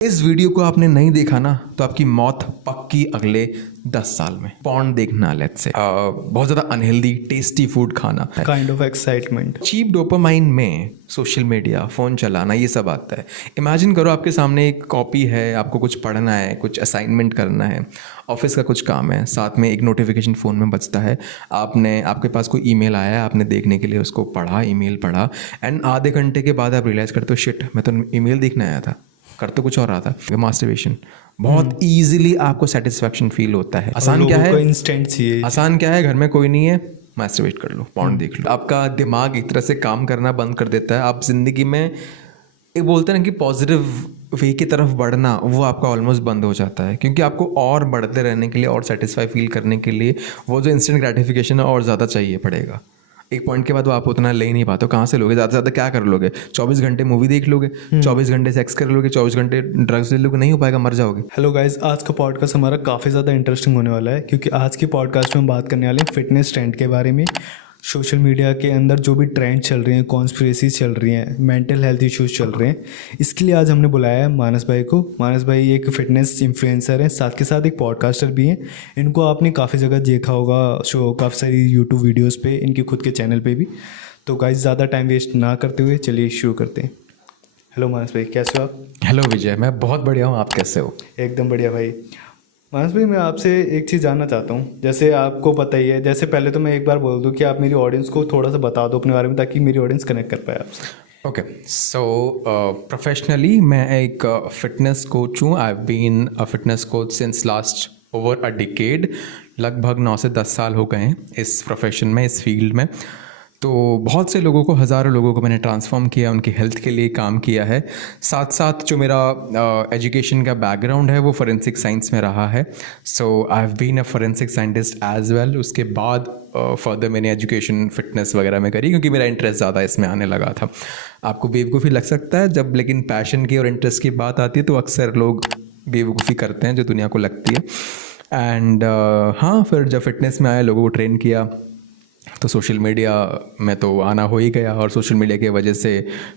इस वीडियो को आपने नहीं देखा ना तो आपकी मौत पक्की अगले 10 साल में। पॉर्न देखना, लेट्स से बहुत ज़्यादा अनहेल्दी टेस्टी फूड खाना, kind of excitement, cheap dopamine में सोशल मीडिया, फ़ोन चलाना, ये सब आता है। इमेजिन करो आपके सामने एक कॉपी है, आपको कुछ पढ़ना है, कुछ असाइनमेंट करना है, ऑफिस का कुछ काम है, साथ में एक नोटिफिकेशन फ़ोन में बजता है, आपके पास कोई ईमेल आया है, आपने देखने के लिए उसको पढ़ा, ईमेल पढ़ा, एंड आधे घंटे के बाद आप रियलाइज़ करते हो शिट, मैं तो ईमेल देखने आया था, कर तो कुछ और रहा था। मास्टरबेशन बहुत ईजिली आपको सेटिस्फैक्शन फील होता है। आसान क्या है, इंस्टेंट चाहिए। आसान क्या है, घर में कोई नहीं है, मास्टरबेट कर लो, पॉर्न देख लो। आपका दिमाग एक तरह से काम करना बंद कर देता है। आप जिंदगी में एक बोलते हैं ना कि पॉजिटिव वे की तरफ बढ़ना, वो आपका ऑलमोस्ट बंद हो जाता है, क्योंकि आपको और बढ़ते रहने के लिए और सेटिस्फाई फील करने के लिए वो जो इंस्टेंट ग्रेटिफिकेशन है और ज़्यादा चाहिए पड़ेगा। एक पॉइंट के बाद वो आप उतना ले ही नहीं पाते हो। कहाँ से लोगे, ज़्यादा से ज़्यादा क्या कर लोगे? 24 घंटे मूवी देख लोगे, 24 घंटे सेक्स कर लोगे, 24 घंटे ड्रग्स ले लोगे, नहीं हो पाएगा, मर जाओगे। हेलो गाइस, आज का पॉडकास्ट हमारा काफ़ी ज़्यादा इंटरेस्टिंग होने वाला है, क्योंकि आज के पॉडकास्ट में हम बात करने वाले हैं फिटनेस ट्रेंड के बारे में। सोशल मीडिया के अंदर जो भी ट्रेंड चल रहे हैं, कॉन्स्पिरेसीज चल रही हैं, मेंटल हेल्थ इश्यूज चल रहे हैं, इसके लिए आज हमने बुलाया है मानस भाई को। मानस भाई एक फिटनेस इन्फ्लुएंसर हैं, साथ के साथ एक पॉडकास्टर भी हैं। इनको आपने काफ़ी जगह देखा होगा, काफ़ी सारी यूट्यूब वीडियोज़ पे, इनके खुद के चैनल पे भी। तो गाइस, ज़्यादा टाइम वेस्ट ना करते हुए चलिए शुरू करते हैं। हेलो मानस भाई, कैसे हो आप? हेलो विजय, मैं बहुत बढ़िया हूँ, आप कैसे हो? एकदम बढ़िया भाई। मानस भाई, मैं आपसे एक चीज़ जानना चाहता हूँ। जैसे आपको पता ही है, जैसे पहले तो मैं एक बार बोल दूँ कि आप मेरी ऑडियंस को थोड़ा सा बता दो अपने बारे में, ताकि मेरी ऑडियंस कनेक्ट कर पाए आपसे। ओके, सो प्रोफेशनली मैं एक फिटनेस कोच हूँ। I have been a fitness coach since last over a decade. लगभग 9 से 10 साल हो गए हैं इस प्रोफेशन में, इस फील्ड में। तो बहुत से लोगों को, हज़ारों लोगों को मैंने ट्रांसफॉर्म किया, उनकी हेल्थ के लिए काम किया है। साथ साथ जो मेरा एजुकेशन का बैकग्राउंड है वो फोरेंसिक साइंस में रहा है। So I have been a forensic scientist as well. उसके बाद फर्दर मैंने एजुकेशन फिटनेस वगैरह में करी, क्योंकि मेरा इंटरेस्ट ज़्यादा इसमें आने लगा था। आपको बेवकूफ़ी लग सकता है जब, लेकिन पैशन की और इंटरेस्ट की बात आती है तो अक्सर लोग बेवकूफ़ी करते हैं जो दुनिया को लगती है। एंड हाँ, फिर जब फिटनेस में आया, लोगों को ट्रेन किया, तो सोशल मीडिया में तो आना हो ही गया। और सोशल मीडिया की वजह से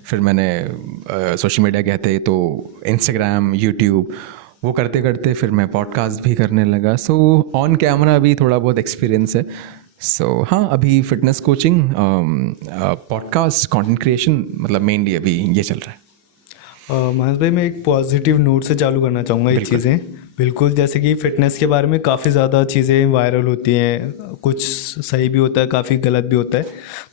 फिर मैंने सोशल मीडिया कहते तो इंस्टाग्राम, यूट्यूब, वो करते करते फिर मैं पॉडकास्ट भी करने लगा। सो ऑन कैमरा भी थोड़ा बहुत एक्सपीरियंस है। सो हाँ, अभी fitness coaching, podcast, content creation, मतलब मेनली अभी ये चल रहा है। मानस भाई, मैं एक पॉजिटिव नोट से चालू करना चाहूँगा ये चीज़ें। बिल्कुल, जैसे कि फ़िटनेस के बारे में काफ़ी ज़्यादा चीज़ें वायरल होती हैं, कुछ सही भी होता है, काफ़ी गलत भी होता है।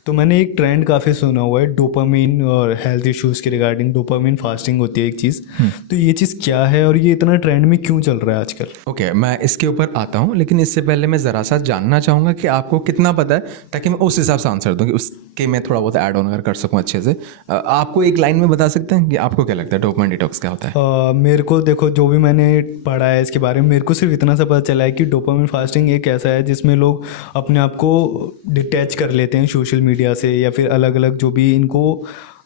तो मैंने एक ट्रेंड काफ़ी सुना हुआ है डोपामिन और हेल्थ इश्यूज़ के रिगार्डिंग। डोपामिन फास्टिंग होती है एक चीज़। तो ये चीज़ क्या है और ये इतना ट्रेंड में क्यों चल रहा है आजकल? ओके, मैं इसके ऊपर आता हूँ, लेकिन इससे पहले मैं ज़रा सा जानना चाहूँगा कि आपको कितना पता है, ताकि मैं उस हिसाब से आंसर दूँ, कि उसके मैं थोड़ा बहुत ऐड ऑन अगर कर सकूँ अच्छे से। आपको एक लाइन में बता सकते हैं कि आपको क्या लगता है डोपामिन डिटॉक्स क्या होता है? मेरे को देखो, जो भी मैंने पढ़ा है इसके बारे में, मेरे को सिर्फ इतना सा पता चला है कि डोपामिन फास्टिंग एक ऐसा है जिसमें लोग अपने आप को डिटैच कर लेते हैं सोशल मीडिया से, या फिर अलग अलग जो भी इनको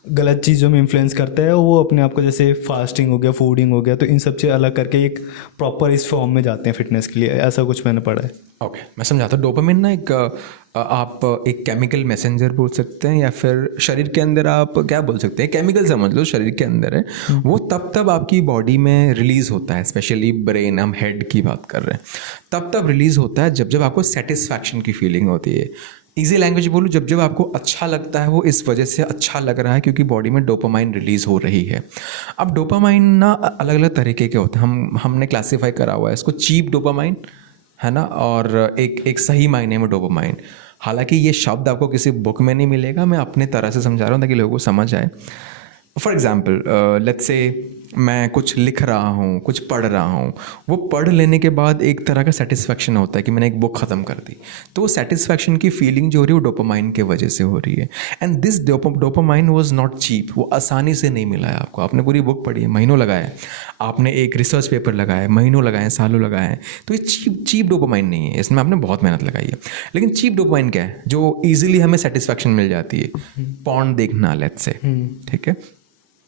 गलत चीज़ों में इन्फ्लुएंस करता है, वो अपने आप को, जैसे फास्टिंग हो गया, फूडिंग हो गया, तो इन सब से अलग करके एक प्रॉपर इस फॉर्म में जाते हैं फिटनेस के लिए। ऐसा कुछ मैंने पढ़ा है। ओके, मैं समझाता हूँ। डोपामिन ना आप एक केमिकल मैसेंजर बोल सकते हैं, या फिर शरीर के अंदर आप क्या बोल सकते हैं, केमिकल समझ लो, शरीर के अंदर है वो। तब आपकी बॉडी में रिलीज़ होता है, स्पेशली ब्रेन, हम हेड की बात कर रहे हैं, तब रिलीज़ होता है जब आपको सेटिस्फैक्शन की फीलिंग होती है। ईजी लैंग्वेज बोलूँ, जब आपको अच्छा लगता है, वो इस वजह से अच्छा लग रहा है क्योंकि बॉडी में डोपामाइन रिलीज़ हो रही है। अब डोपामाइन ना अलग अलग तरीके के होते हैं। हमने क्लासीफाई करा हुआ है इसको, चीप डोपामाइन है ना, और एक सही मायने में डोपामाइन। हालांकि ये शब्द आपको किसी बुक में नहीं मिलेगा, मैं अपने तरह से समझा रहा हूँ ताकि लोगों को समझ आए। फॉर एग्ज़ाम्पल, लेट्स से मैं कुछ लिख रहा हूँ, कुछ पढ़ रहा हूँ, वो पढ़ लेने के बाद एक तरह का सेटिस्फैक्शन होता है कि मैंने एक बुक ख़त्म कर दी। तो वो सेटिस्फैक्शन की फीलिंग जो हो रही है वो डोपामाइन के वजह से हो रही है। And this dopamine was not cheap. वो आसानी से नहीं मिला है आपको। आपने पूरी बुक पढ़ी है, महीनों लगाए, आपने एक रिसर्च पेपर लगाया, महीनों लगाए, सालों लगाए हैं, तो ये चीप डोपामाइन नहीं है। इसमें आपने बहुत मेहनत लगाई है। लेकिन चीप डोपामाइन क्या है? जो ईजिली हमें सेटिस्फैक्शन मिल जाती है। पॉर्न देखना, लेट्स से, ठीक है,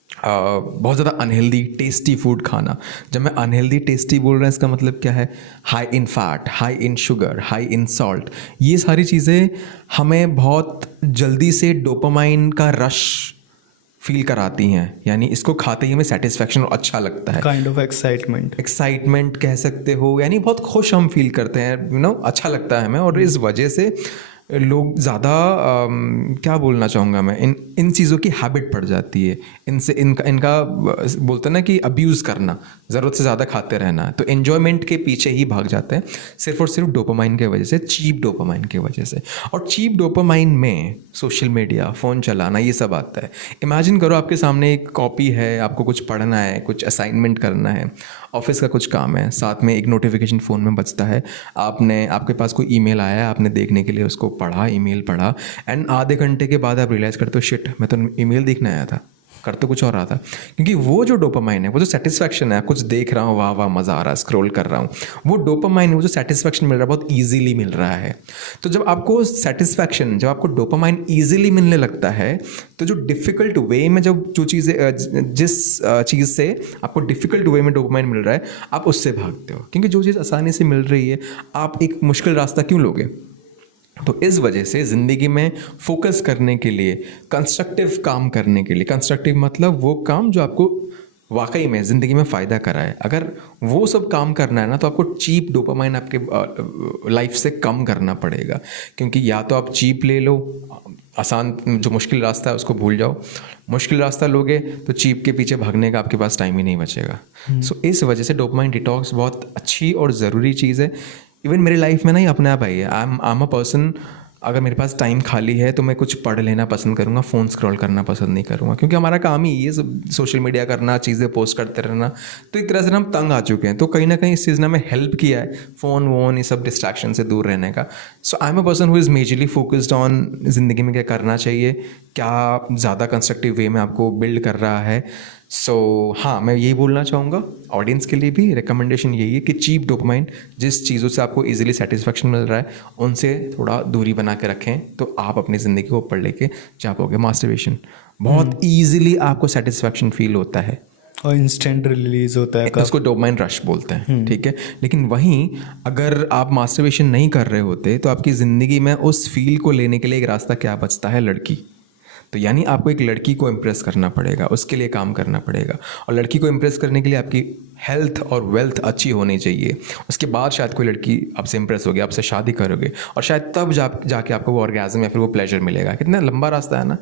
बहुत ज़्यादा अनहेल्दी टेस्टी फूड खाना। जब मैं अनहेल्दी टेस्टी बोल रहा हूँ, इसका मतलब क्या है? High in fat, high in sugar, high in salt. ये सारी चीज़ें हमें बहुत जल्दी से डोपामाइन का रश फील कराती हैं, यानी इसको खाते ही हमें सेटिस्फैक्शन और अच्छा लगता है, काइंड ऑफ एक्साइटमेंट कह सकते हो, यानी बहुत खुश हम फील करते हैं, अच्छा लगता है हमें। और इस वजह से लोग ज़्यादा क्या बोलना चाहूँगा मैं, इन चीज़ों की हैबिट पड़ जाती है, इनका बोलते हैं ना कि अब्यूज़ करना, ज़रूरत से ज़्यादा खाते रहना, तो एन्जॉयमेंट के पीछे ही भाग जाते हैं सिर्फ और सिर्फ डोपामाइन के वजह से, चीप डोपामाइन की वजह से। और चीप डोपामाइन में सोशल मीडिया, फ़ोन चलाना, ये सब आता है। इमेजिन करो आपके सामने एक कॉपी है, आपको कुछ पढ़ना है, कुछ असाइनमेंट करना है, ऑफिस का कुछ काम है, साथ में एक नोटिफिकेशन फ़ोन में बजता है, आपके पास कोई ईमेल आया है, आपने देखने के लिए उसको पढ़ा, ईमेल पढ़ा, एंड आधे घंटे के बाद आप रियलाइज़ करते हो शिट, मैं तो ईमेल देखने आया था, कर तो कुछ और रहा था। क्योंकि वो जो डोपामाइन है, वो जो सेटिस्फैक्शन है, कुछ देख रहा हूँ, वाह वाह मज़ा आ रहा है, स्क्रॉल कर रहा हूँ, वो डोपामाइन, वो जो सेटिस्फैक्शन मिल रहा है, बहुत ईजीली मिल रहा है। तो जब आपको सेटिस्फैक्शन, जब आपको डोपामाइन ईजिली मिलने लगता है, तो जो डिफ़िकल्ट वे में जो चीज़ें, जिस चीज़ से आपको डिफ़िकल्ट वे में डोपामाइन मिल रहा है, आप उससे भागते हो। क्योंकि जो चीज़ आसानी से मिल रही है, आप एक मुश्किल रास्ता क्यों लोगे? तो इस वजह से ज़िंदगी में फोकस करने के लिए, कंस्ट्रक्टिव काम करने के लिए, कंस्ट्रक्टिव मतलब वो काम जो आपको वाकई में ज़िंदगी में फ़ायदा कराए, अगर वो सब काम करना है ना, तो आपको चीप डोपामाइन आपके लाइफ से कम करना पड़ेगा। क्योंकि या तो आप चीप ले लो, आसान जो मुश्किल रास्ता है उसको भूल जाओ, मुश्किल रास्ता लोगे तो चीप के पीछे भागने का आपके पास टाइम ही नहीं बचेगा। सो इस वजह से डोपामाइन डिटॉक्स बहुत अच्छी और ज़रूरी चीज़ है। इवन मेरी लाइफ में ना ये अपने आप आई है। आई एम अ पर्सन, अगर मेरे पास टाइम खाली है तो मैं कुछ पढ़ लेना पसंद करूँगा, फ़ोन स्क्रॉल करना पसंद नहीं करूँगा, क्योंकि हमारा काम ही ये सोशल मीडिया करना, चीज़ें पोस्ट करते रहना, तो एक तरह से हम तंग आ चुके हैं। तो कहीं ना कहीं इस चीज़ ने हमें हेल्प किया है फ़ोन वोन ये सब डिस्ट्रैक्शन से दूर रहने का। So I am a person who is majorly focused on ज़िंदगी में क्या करना चाहिए, क्या ज़्यादा कंस्ट्रक्टिव वे में आपको बिल्ड कर रहा है। सो हाँ, मैं यही बोलना चाहूँगा ऑडियंस के लिए भी, रिकमेंडेशन यही है कि चीप डोपामाइन, जिस चीज़ों से आपको इजीली सेटिस्फैक्शन मिल रहा है, उनसे थोड़ा दूरी बना के रखें, तो आप अपनी ज़िंदगी को ऊपर लेके जा पाओगे। मास्टरबेशन बहुत ईजिली आपको सेटिस्फैक्शन फील होता है और इंस्टेंट रिलीज होता है, उसको डोपामाइन रश बोलते हैं, ठीक है। लेकिन वहीं अगर आप मास्टरबेशन नहीं कर रहे होते, तो आपकी ज़िंदगी में उस फील को लेने के लिए एक रास्ता क्या बचता है? लड़की। तो यानी आपको एक लड़की को इम्प्रेस करना पड़ेगा, उसके लिए काम करना पड़ेगा, और लड़की को इम्प्रेस करने के लिए आपकी हेल्थ और वेल्थ अच्छी होनी चाहिए। उसके बाद शायद कोई लड़की आपसे इम्प्रेस होगी, आपसे शादी करोगे, और शायद तब जाके आपको वो ऑर्गेज़म या फिर वो प्लेजर मिलेगा। कितना लंबा रास्ता है ना।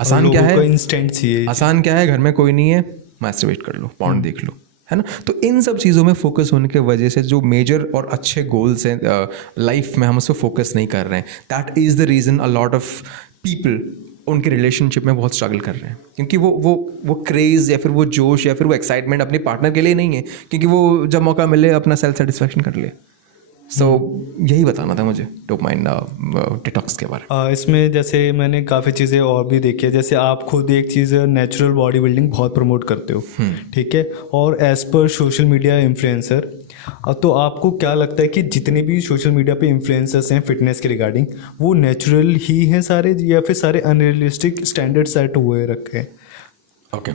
आसान क्या है? इंस्टेंट चाहिए। आसान क्या है? घर में कोई नहीं है, मास्टरबेट कर लो, पॉर्न देख लो, है ना। तो इन सब चीज़ों में फोकस होने की वजह से जो मेजर और अच्छे गोल्स हैं लाइफ में, हम उस पर फोकस नहीं कर रहे हैं। That is the reason a lot of people उनके रिलेशनशिप में बहुत स्ट्रगल कर रहे हैं, क्योंकि वो क्रेज़ या फिर वो जोश या फिर वो एक्साइटमेंट अपने पार्टनर के लिए नहीं है, क्योंकि वो जब मौका मिले अपना सेल्फ सेटिस्फैक्शन कर ले। सो यही बताना था मुझे डोपामाइन डिटॉक्स के बारे में। इसमें जैसे मैंने काफ़ी चीज़ें और भी देखी है, जैसे आप खुद एक चीज़ नेचुरल बॉडी बिल्डिंग बहुत प्रमोट करते हो, ठीक है, और as per social media influencer, तो आपको क्या लगता है कि जितने भी सोशल मीडिया पे इन्फ्लुएंसर्स हैं फिटनेस के रिगार्डिंग, वो नेचुरल ही हैं सारे, या फिर सारे अनरियलिस्टिक स्टैंडर्ड सेट हुए रखे हैं? ओके,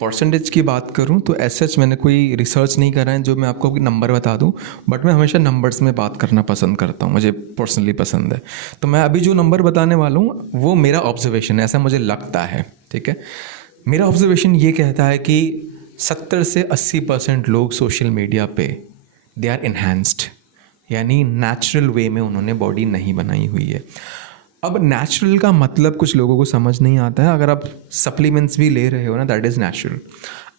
परसेंटेज की बात करूं तो ऐसा मैंने कोई रिसर्च नहीं करा है जो मैं आपको नंबर बता दूं, बट मैं हमेशा नंबर्स में बात करना पसंद करता हूं, मुझे पर्सनली पसंद है। तो मैं अभी जो नंबर बताने वाला हूं वो मेरा ऑब्जर्वेशन है, ऐसा मुझे लगता है, ठीक है। मेरा ऑब्जर्वेशन ये कहता है कि 70 से 80% लोग सोशल मीडिया पे दे आर इन्हांस्ड, यानी नेचुरल वे में उन्होंने बॉडी नहीं बनाई हुई है। अब नेचुरल का मतलब कुछ लोगों को समझ नहीं आता है। अगर आप सप्लीमेंट्स भी ले रहे हो ना, दैट इज़ नेचुरल।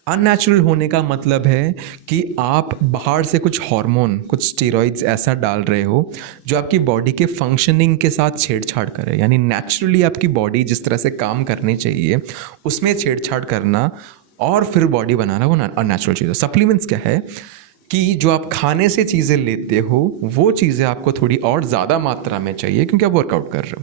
अननेचुरल होने का मतलब है कि आप बाहर से कुछ हार्मोन, कुछ स्टेरॉइड्स ऐसा डाल रहे हो जो आपकी बॉडी के फंक्शनिंग के साथ छेड़छाड़ करे, यानी नेचुरली आपकी बॉडी जिस तरह से काम करनी चाहिए उसमें छेड़छाड़ करना और फिर बॉडी बनाना, वो अननेचुरल चीज़ है। सप्लीमेंट्स क्या है कि जो आप खाने से चीज़ें लेते हो वो चीज़ें आपको थोड़ी और ज़्यादा मात्रा में चाहिए क्योंकि आप वर्कआउट कर रहे हो,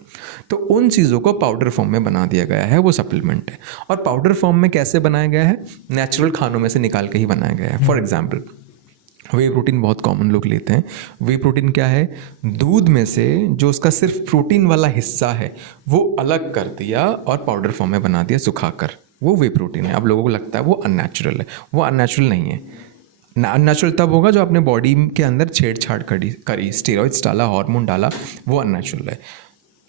तो उन चीज़ों को पाउडर फॉर्म में बना दिया गया है, वो सप्लीमेंट है। और पाउडर फॉर्म में कैसे बनाया गया है? नेचुरल खानों में से निकाल के ही बनाया गया है। फॉर एग्जाम्पल, वे प्रोटीन बहुत कॉमन लोग लेते हैं। वे प्रोटीन क्या है? दूध में से जो उसका सिर्फ प्रोटीन वाला हिस्सा है वो अलग कर दिया और पाउडर फॉर्म में बना दिया सुखाकर, वो वे प्रोटीन है। अब लोगों को लगता है वो अननेचुरल है, वो अननेचुरल नहीं है। अननेचुरल तब होगा जो आपने बॉडी के अंदर छेड़छाड़ करी, स्टेरॉइड्स डाला, हार्मोन डाला, वो अननेचुरल है।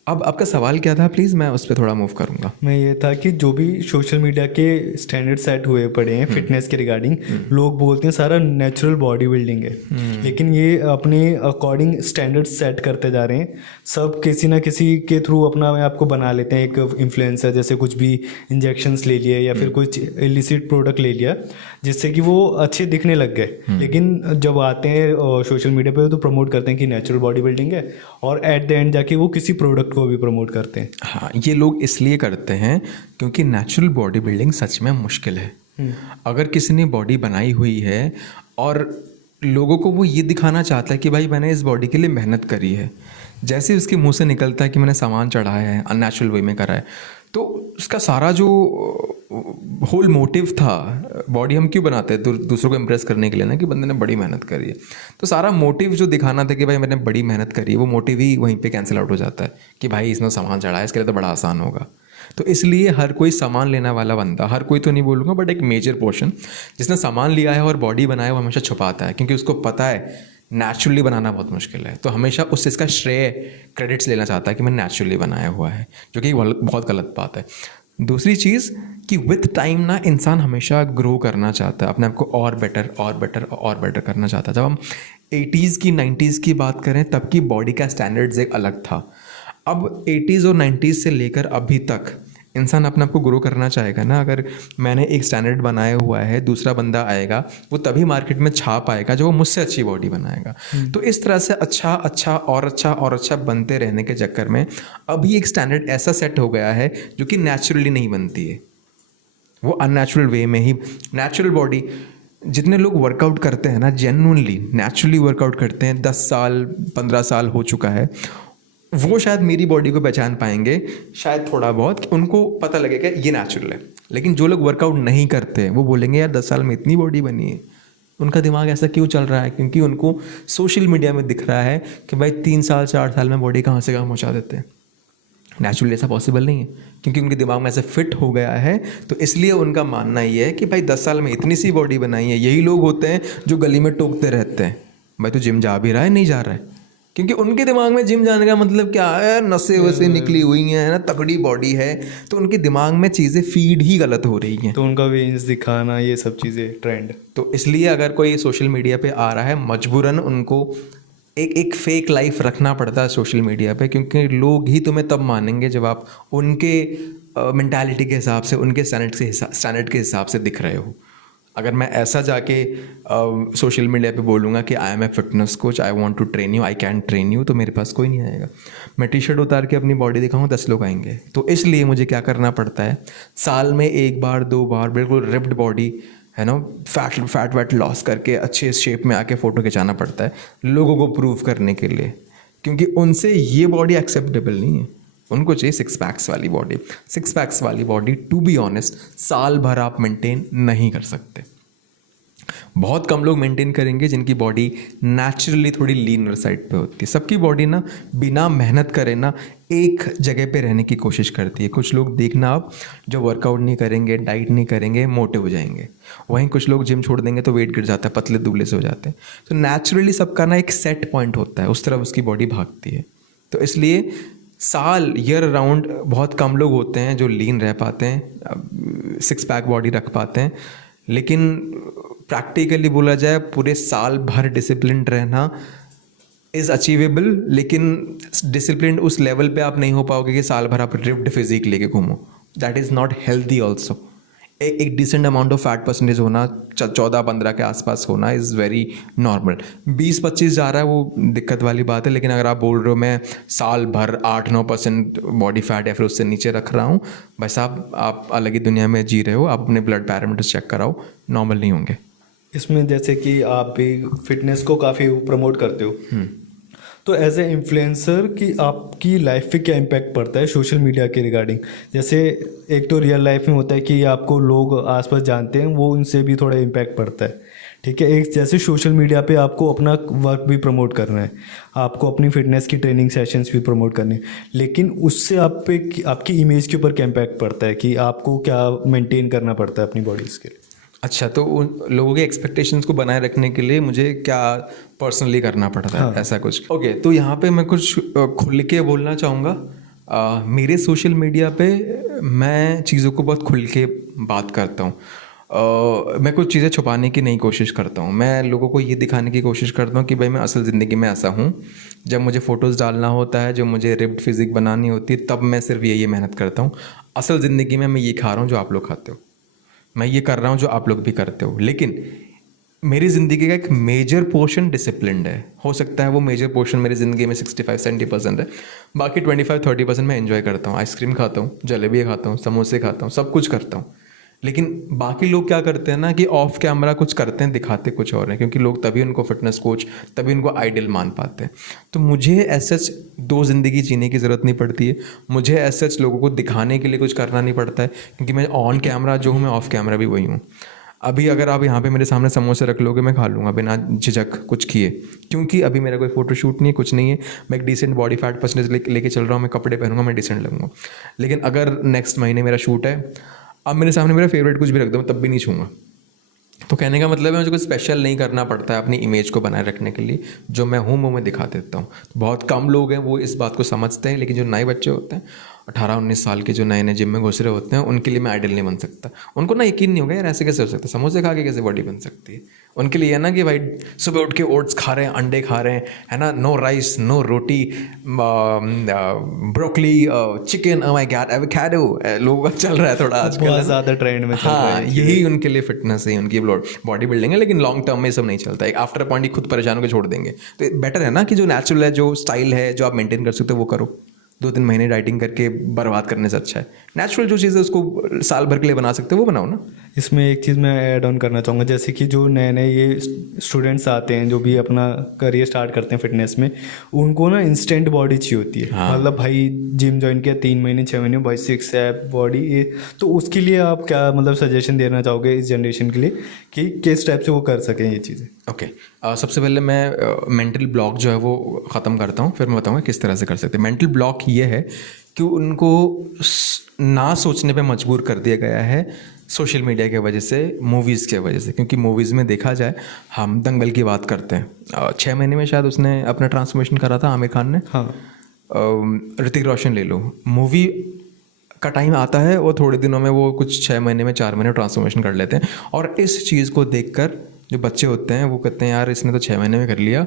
अब आपका सवाल क्या था प्लीज़, मैं उस पर थोड़ा मूव करूँगा। मैं ये था कि जो भी सोशल मीडिया के स्टैंडर्ड सेट हुए पड़े हैं फिटनेस के रिगार्डिंग, लोग बोलते हैं सारा नेचुरल बॉडी बिल्डिंग है, लेकिन ये अपने अकॉर्डिंग स्टैंडर्ड सेट करते जा रहे हैं। सब किसी ना किसी के थ्रू अपना आप को बना लेते हैं एक इन्फ्लुएंसर, जैसे कुछ भी इंजेक्शंस ले लिए या फिर कुछ इलिसिट प्रोडक्ट ले लिया जिससे कि वो अच्छे दिखने लग गए। लेकिन जब आते हैं सोशल मीडिया पे तो प्रमोट करते हैं कि नेचुरल बॉडी बिल्डिंग है, और एट द एंड जाके वो किसी प्रोडक्ट को भी प्रमोट करते हैं। हाँ, ये लोग इसलिए करते हैं क्योंकि नेचुरल बॉडी बिल्डिंग सच में मुश्किल है। अगर किसी ने बॉडी बनाई हुई है और लोगों को वो ये दिखाना चाहता है कि भाई मैंने इस बॉडी के लिए मेहनत करी है, जैसे ही उसके मुंह से निकलता है कि मैंने सामान चढ़ाया है, अननेचुरल वे में करा है, तो उसका सारा जो होल मोटिव था, बॉडी हम क्यों बनाते हैं दूसरों को इम्प्रेस करने के लिए ना, कि बंदे ने बड़ी मेहनत करी है, तो सारा मोटिव जो दिखाना था कि भाई मैंने बड़ी मेहनत करी है, वो मोटिव ही वहीं पे कैंसिल आउट हो जाता है कि भाई इसमें सामान चढ़ाया, इसके लिए तो बड़ा आसान होगा। तो इसलिए हर कोई सामान लेने वाला बंदा, हर कोई तो नहीं बोलूँगा बट एक मेजर पोर्शन जिसने सामान लिया है और बॉडी बनाया है, वो हमेशा छुपाता है क्योंकि उसको पता है नेचुरली बनाना बहुत मुश्किल है। तो हमेशा उससे इसका श्रेय, क्रेडिट्स लेना चाहता है कि मैंने नेचुरली बनाया हुआ है, जो कि बहुत गलत बात है। दूसरी चीज़ कि विथ टाइम ना इंसान हमेशा ग्रो करना चाहता है, अपने आप को और बेटर और बेटर और बेटर करना चाहता है। जब हम 80s की 90s की बात करें तब की बॉडी का स्टैंडर्ड्स एक अलग था। अब 80s और 90s से लेकर अभी तक इंसान अपने आप को ग्रो करना चाहेगा ना। अगर मैंने एक स्टैंडर्ड बनाया हुआ है, दूसरा बंदा आएगा वो तभी मार्केट में छा पाएगा जो वो मुझसे अच्छी बॉडी बनाएगा। तो इस तरह से अच्छा अच्छा और अच्छा और अच्छा बनते रहने के चक्कर में अभी एक स्टैंडर्ड ऐसा सेट हो गया है जो कि नेचुरली नहीं बनती है, वो अननेचुरल वे में ही। नेचुरल बॉडी, जितने लोग वर्कआउट करते हैं ना, जेन्युइनली नेचुरली वर्कआउट करते हैं, 10 साल 15 साल हो चुका है, वो शायद मेरी बॉडी को पहचान पाएंगे, शायद थोड़ा बहुत, कि उनको पता लगेगा ये नेचुरल है। लेकिन जो लोग वर्कआउट नहीं करते वो बोलेंगे यार 10 साल में इतनी बॉडी बनी है। उनका दिमाग ऐसा क्यों चल रहा है? क्योंकि उनको सोशल मीडिया में दिख रहा है कि भाई 3 साल 4 साल में बॉडी कहाँ से कहाँ पहुँचा देते हैं। नेचुरली ऐसा पॉसिबल नहीं है क्योंकि उनके दिमाग में ऐसे फिट हो गया है। तो इसलिए उनका मानना ये है कि भाई 10 साल में इतनी सी बॉडी बनाई है। यही लोग होते हैं जो गली में टोकते रहते हैं, भाई तू जिम जा भी रहा है, नहीं जा रहा है, क्योंकि उनके दिमाग में जिम जाने का मतलब क्या है, नसें वसें निकली हुई हैं ना, तगड़ी बॉडी है, तो उनके दिमाग में चीज़ें फीड ही गलत हो रही हैं। तो उनका वेन्स दिखाना, ये सब चीज़ें ट्रेंड। तो इसलिए अगर कोई सोशल मीडिया पे आ रहा है, मजबूरन उनको एक फेक लाइफ रखना पड़ता है सोशल मीडिया पे, क्योंकि लोग ही तुम्हें तब मानेंगे जब आप उनके मेंटालिटी के हिसाब से, उनके स्टैंडर्ड के हिसाब से दिख रहे हो। अगर मैं ऐसा जाके सोशल मीडिया पे बोलूँगा कि I am a fitness coach, I want to train you, I can train you, तो मेरे पास कोई नहीं आएगा। मैं टी शर्ट उतार के अपनी बॉडी दिखाऊँ 10 लोग आएंगे। तो इसलिए मुझे क्या करना पड़ता है, साल में 1 बार 2 बार बिल्कुल रिप्ड बॉडी है ना, फैट वैट लॉस करके अच्छे शेप में आके फ़ोटो खिंचाना पड़ता है लोगों को प्रूव करने के लिए, क्योंकि उनसे ये बॉडी एक्सेप्टेबल नहीं है। उनको चाहिए 6 पैक्स वाली बॉडी। 6 पैक्स वाली बॉडी टू बी ऑनेस्ट साल भर आप मेंटेन नहीं कर सकते। बहुत कम लोग मेंटेन करेंगे जिनकी बॉडी नेचुरली थोड़ी लीनर साइड पे होती है। सबकी बॉडी ना बिना मेहनत करे ना एक जगह पे रहने की कोशिश करती है। कुछ लोग देखना आप जो वर्कआउट नहीं करेंगे, डाइट नहीं करेंगे, मोटे हो जाएंगे। वहीं कुछ लोग जिम छोड़ देंगे तो वेट गिर जाता है, पतले दुबले से हो जाते हैं। तो नेचुरली सबका ना एक सेट पॉइंट होता है, उस तरफ उसकी बॉडी भागती है। तो इसलिए साल ईयर राउंड बहुत कम लोग होते हैं जो लीन रह पाते हैं, 6 पैक बॉडी रख पाते हैं। लेकिन प्रैक्टिकली बोला जाए पूरे साल भर डिसिप्लिन रहना इज़ अचीवेबल, लेकिन डिसिप्लिन उस लेवल पे आप नहीं हो पाओगे कि साल भर आप रिप्ड फिजिक लेके घूमो। That is not healthy also. एक decent amount of fat percentage होना, 14-15 के आसपास होना इज़ वेरी नॉर्मल। 20-25 जा रहा है वो दिक्कत वाली बात है। लेकिन अगर आप बोल रहे हो मैं साल भर 8-9% बॉडी फैट या फिर उससे नीचे रख रहा हूँ, भाई साहब आप अलग ही दुनिया में जी रहे हो। आप अपने ब्लड पैरामीटर्स चेक कराओ, नॉर्मल नहीं होंगे। इसमें जैसे कि आप भी फिटनेस को काफ़ी प्रमोट करते हो, तो एज ए इन्फ्लुएंसर कि आपकी लाइफ पे क्या इम्पैक्ट पड़ता है सोशल मीडिया के रिगार्डिंग? जैसे एक तो रियल लाइफ में होता है कि आपको लोग आसपास जानते हैं, वो उनसे भी थोड़ा इम्पैक्ट पड़ता है, ठीक है। एक जैसे सोशल मीडिया पे आपको अपना वर्क भी प्रमोट करना है, आपको अपनी फिटनेस की ट्रेनिंग सेशंस भी प्रमोट करने हैं, लेकिन उससे आप पे आपकी इमेज के ऊपर क्या इम्पैक्ट पड़ता है कि आपको क्या मेंटेन करना पड़ता है अपनी बॉडीज़ के लिए? अच्छा, तो उन लोगों के एक्सपेक्टेशंस को बनाए रखने के लिए मुझे क्या पर्सनली करना पड़ता है? हाँ। ऐसा कुछ। ओके, तो यहाँ पे मैं कुछ खुल के बोलना चाहूँगा। मेरे सोशल मीडिया पे मैं चीज़ों को बहुत खुल के बात करता हूँ। मैं कुछ चीज़ें छुपाने की नहीं कोशिश करता हूँ। मैं लोगों को ये दिखाने की कोशिश करता हूँ कि भाई मैं असल ज़िंदगी में ऐसा हूँ। जब मुझे फ़ोटोज़ डालना होता है, जब मुझे रिप्ड फिज़िक बनानी होती है, तब मैं सिर्फ ये मेहनत करता हूँ। असल ज़िंदगी में मैं ये खा रहा हूँ जो आप लोग खाते हो, मैं ये कर रहा हूँ जो आप लोग भी करते हो। लेकिन मेरी ज़िंदगी का एक मेजर पोर्शन डिसिप्लिन्ड है। हो सकता है वो मेजर पोर्शन मेरी ज़िंदगी में 65-70% है, बाकी 25-30% मैं एंजॉय करता हूँ। आइसक्रीम खाता हूँ, जलेबी खाता हूँ, समोसे खाता हूँ, सब कुछ करता हूँ। लेकिन बाकी लोग क्या करते हैं ना कि ऑफ कैमरा कुछ करते हैं, दिखाते कुछ और हैं, क्योंकि लोग तभी उनको फिटनेस कोच, तभी उनको आइडल मान पाते हैं। तो मुझे ऐसा दो ज़िंदगी जीने की ज़रूरत नहीं पड़ती है। मुझे ऐसा लोगों को दिखाने के लिए कुछ करना नहीं पड़ता है, क्योंकि मैं ऑन कैमरा जो हूँ, मैं ऑफ कैमरा भी वही हूँ। अभी अगर आप यहाँ पे मेरे सामने समोसे रख लोगे, मैं खा लूँगा बिना झिझक कुछ किए, क्योंकि अभी मेरा कोई फोटोशूट नहीं है, कुछ नहीं है। मैं एक डिसेंट बॉडी फैट परसेंटेज लेके चल रहा हूँ, मैं कपड़े पहनूंगा, मैं डिसेंट लगूंगा। लेकिन अगर नेक्स्ट महीने मेरा शूट है, अब मेरे सामने मेरा फेवरेट कुछ भी रख दो, तब भी नहीं छूँगा। तो कहने का मतलब है मुझे कुछ स्पेशल नहीं करना पड़ता है अपनी इमेज को बनाए रखने के लिए। जो मैं हूँ वो मैं दिखा देता हूँ। बहुत कम लोग हैं वो इस बात को समझते हैं, लेकिन जो नए बच्चे होते हैं 18-19 साल के, जो नए नए जिम में घुस रहे होते हैं, उनके लिए मैं आइडल नहीं बन सकता। उनको ना यकीन नहीं होगा यार ऐसे कैसे हो सकता है, समोसे खा के कैसे बॉडी बन सकती है। उनके लिए है ना कि भाई सुबह उठ के ओट्स खा रहे हैं, अंडे खा रहे हैं, है ना, no rice, no roti, broccoli, chicken, oh my God, avocado लोगों का चल रहा है थोड़ा आजकल, बहुत ज़्यादा ट्रेंड में चल रहा हाँ, है। यही उनके लिए फिटनेस है, उनकी बॉडी बिल्डिंग है। लेकिन लॉन्ग टर्म में सब नहीं चलता है, आफ्टर पॉइंट ही खुद परेशान होकर छोड़ देंगे। तो बेटर है ना कि जो नेचुरल है, जो स्टाइल है, जो आप मेंटेन कर सकते हो वो करो। 2-3 महीने डाइटिंग करके बर्बाद करने से अच्छा है नेचुरल जो चीज़ है उसको साल भर के लिए बना सकते हो वो बनाओ ना। इसमें एक चीज़ मैं ऐड ऑन करना चाहूँगा, जैसे कि जो नए नए ये स्टूडेंट्स आते हैं जो भी अपना करियर स्टार्ट करते हैं फिटनेस में, उनको ना इंस्टेंट बॉडी चाहिए होती है। हाँ। मतलब भाई जिम ज्वाइन किया 3 महीने 6 महीने, भाई 6 एप बॉडी ये, तो उसके लिए आप क्या मतलब सजेशन देना चाहोगे इस जनरेशन के लिए कि किस टाइप से वो कर सकें ये चीज़ें? ओके, सबसे पहले मैं मेंटल ब्लॉक जो है वो ख़त्म करता हूँ, फिर मैं बताऊँगा किस तरह से कर सकते हैं। मेंटल ब्लॉक ये है कि उनको ना सोचने पे मजबूर कर दिया गया है सोशल मीडिया की वजह से, मूवीज़ की वजह से। क्योंकि मूवीज़ में देखा जाए, हम दंगल की बात करते हैं, 6 महीने में शायद उसने अपना ट्रांसफॉर्मेशन करा था आमिर खान ने। हाँ। ऋतिक रोशन ले लो, मूवी का टाइम आता है और थोड़े दिनों में वो कुछ 6 महीने में 4 महीने ट्रांसफॉर्मेशन कर लेते हैं। और इस चीज़ को देखकर जो बच्चे होते हैं वो कहते हैं यार इसने तो 6 महीने में कर लिया,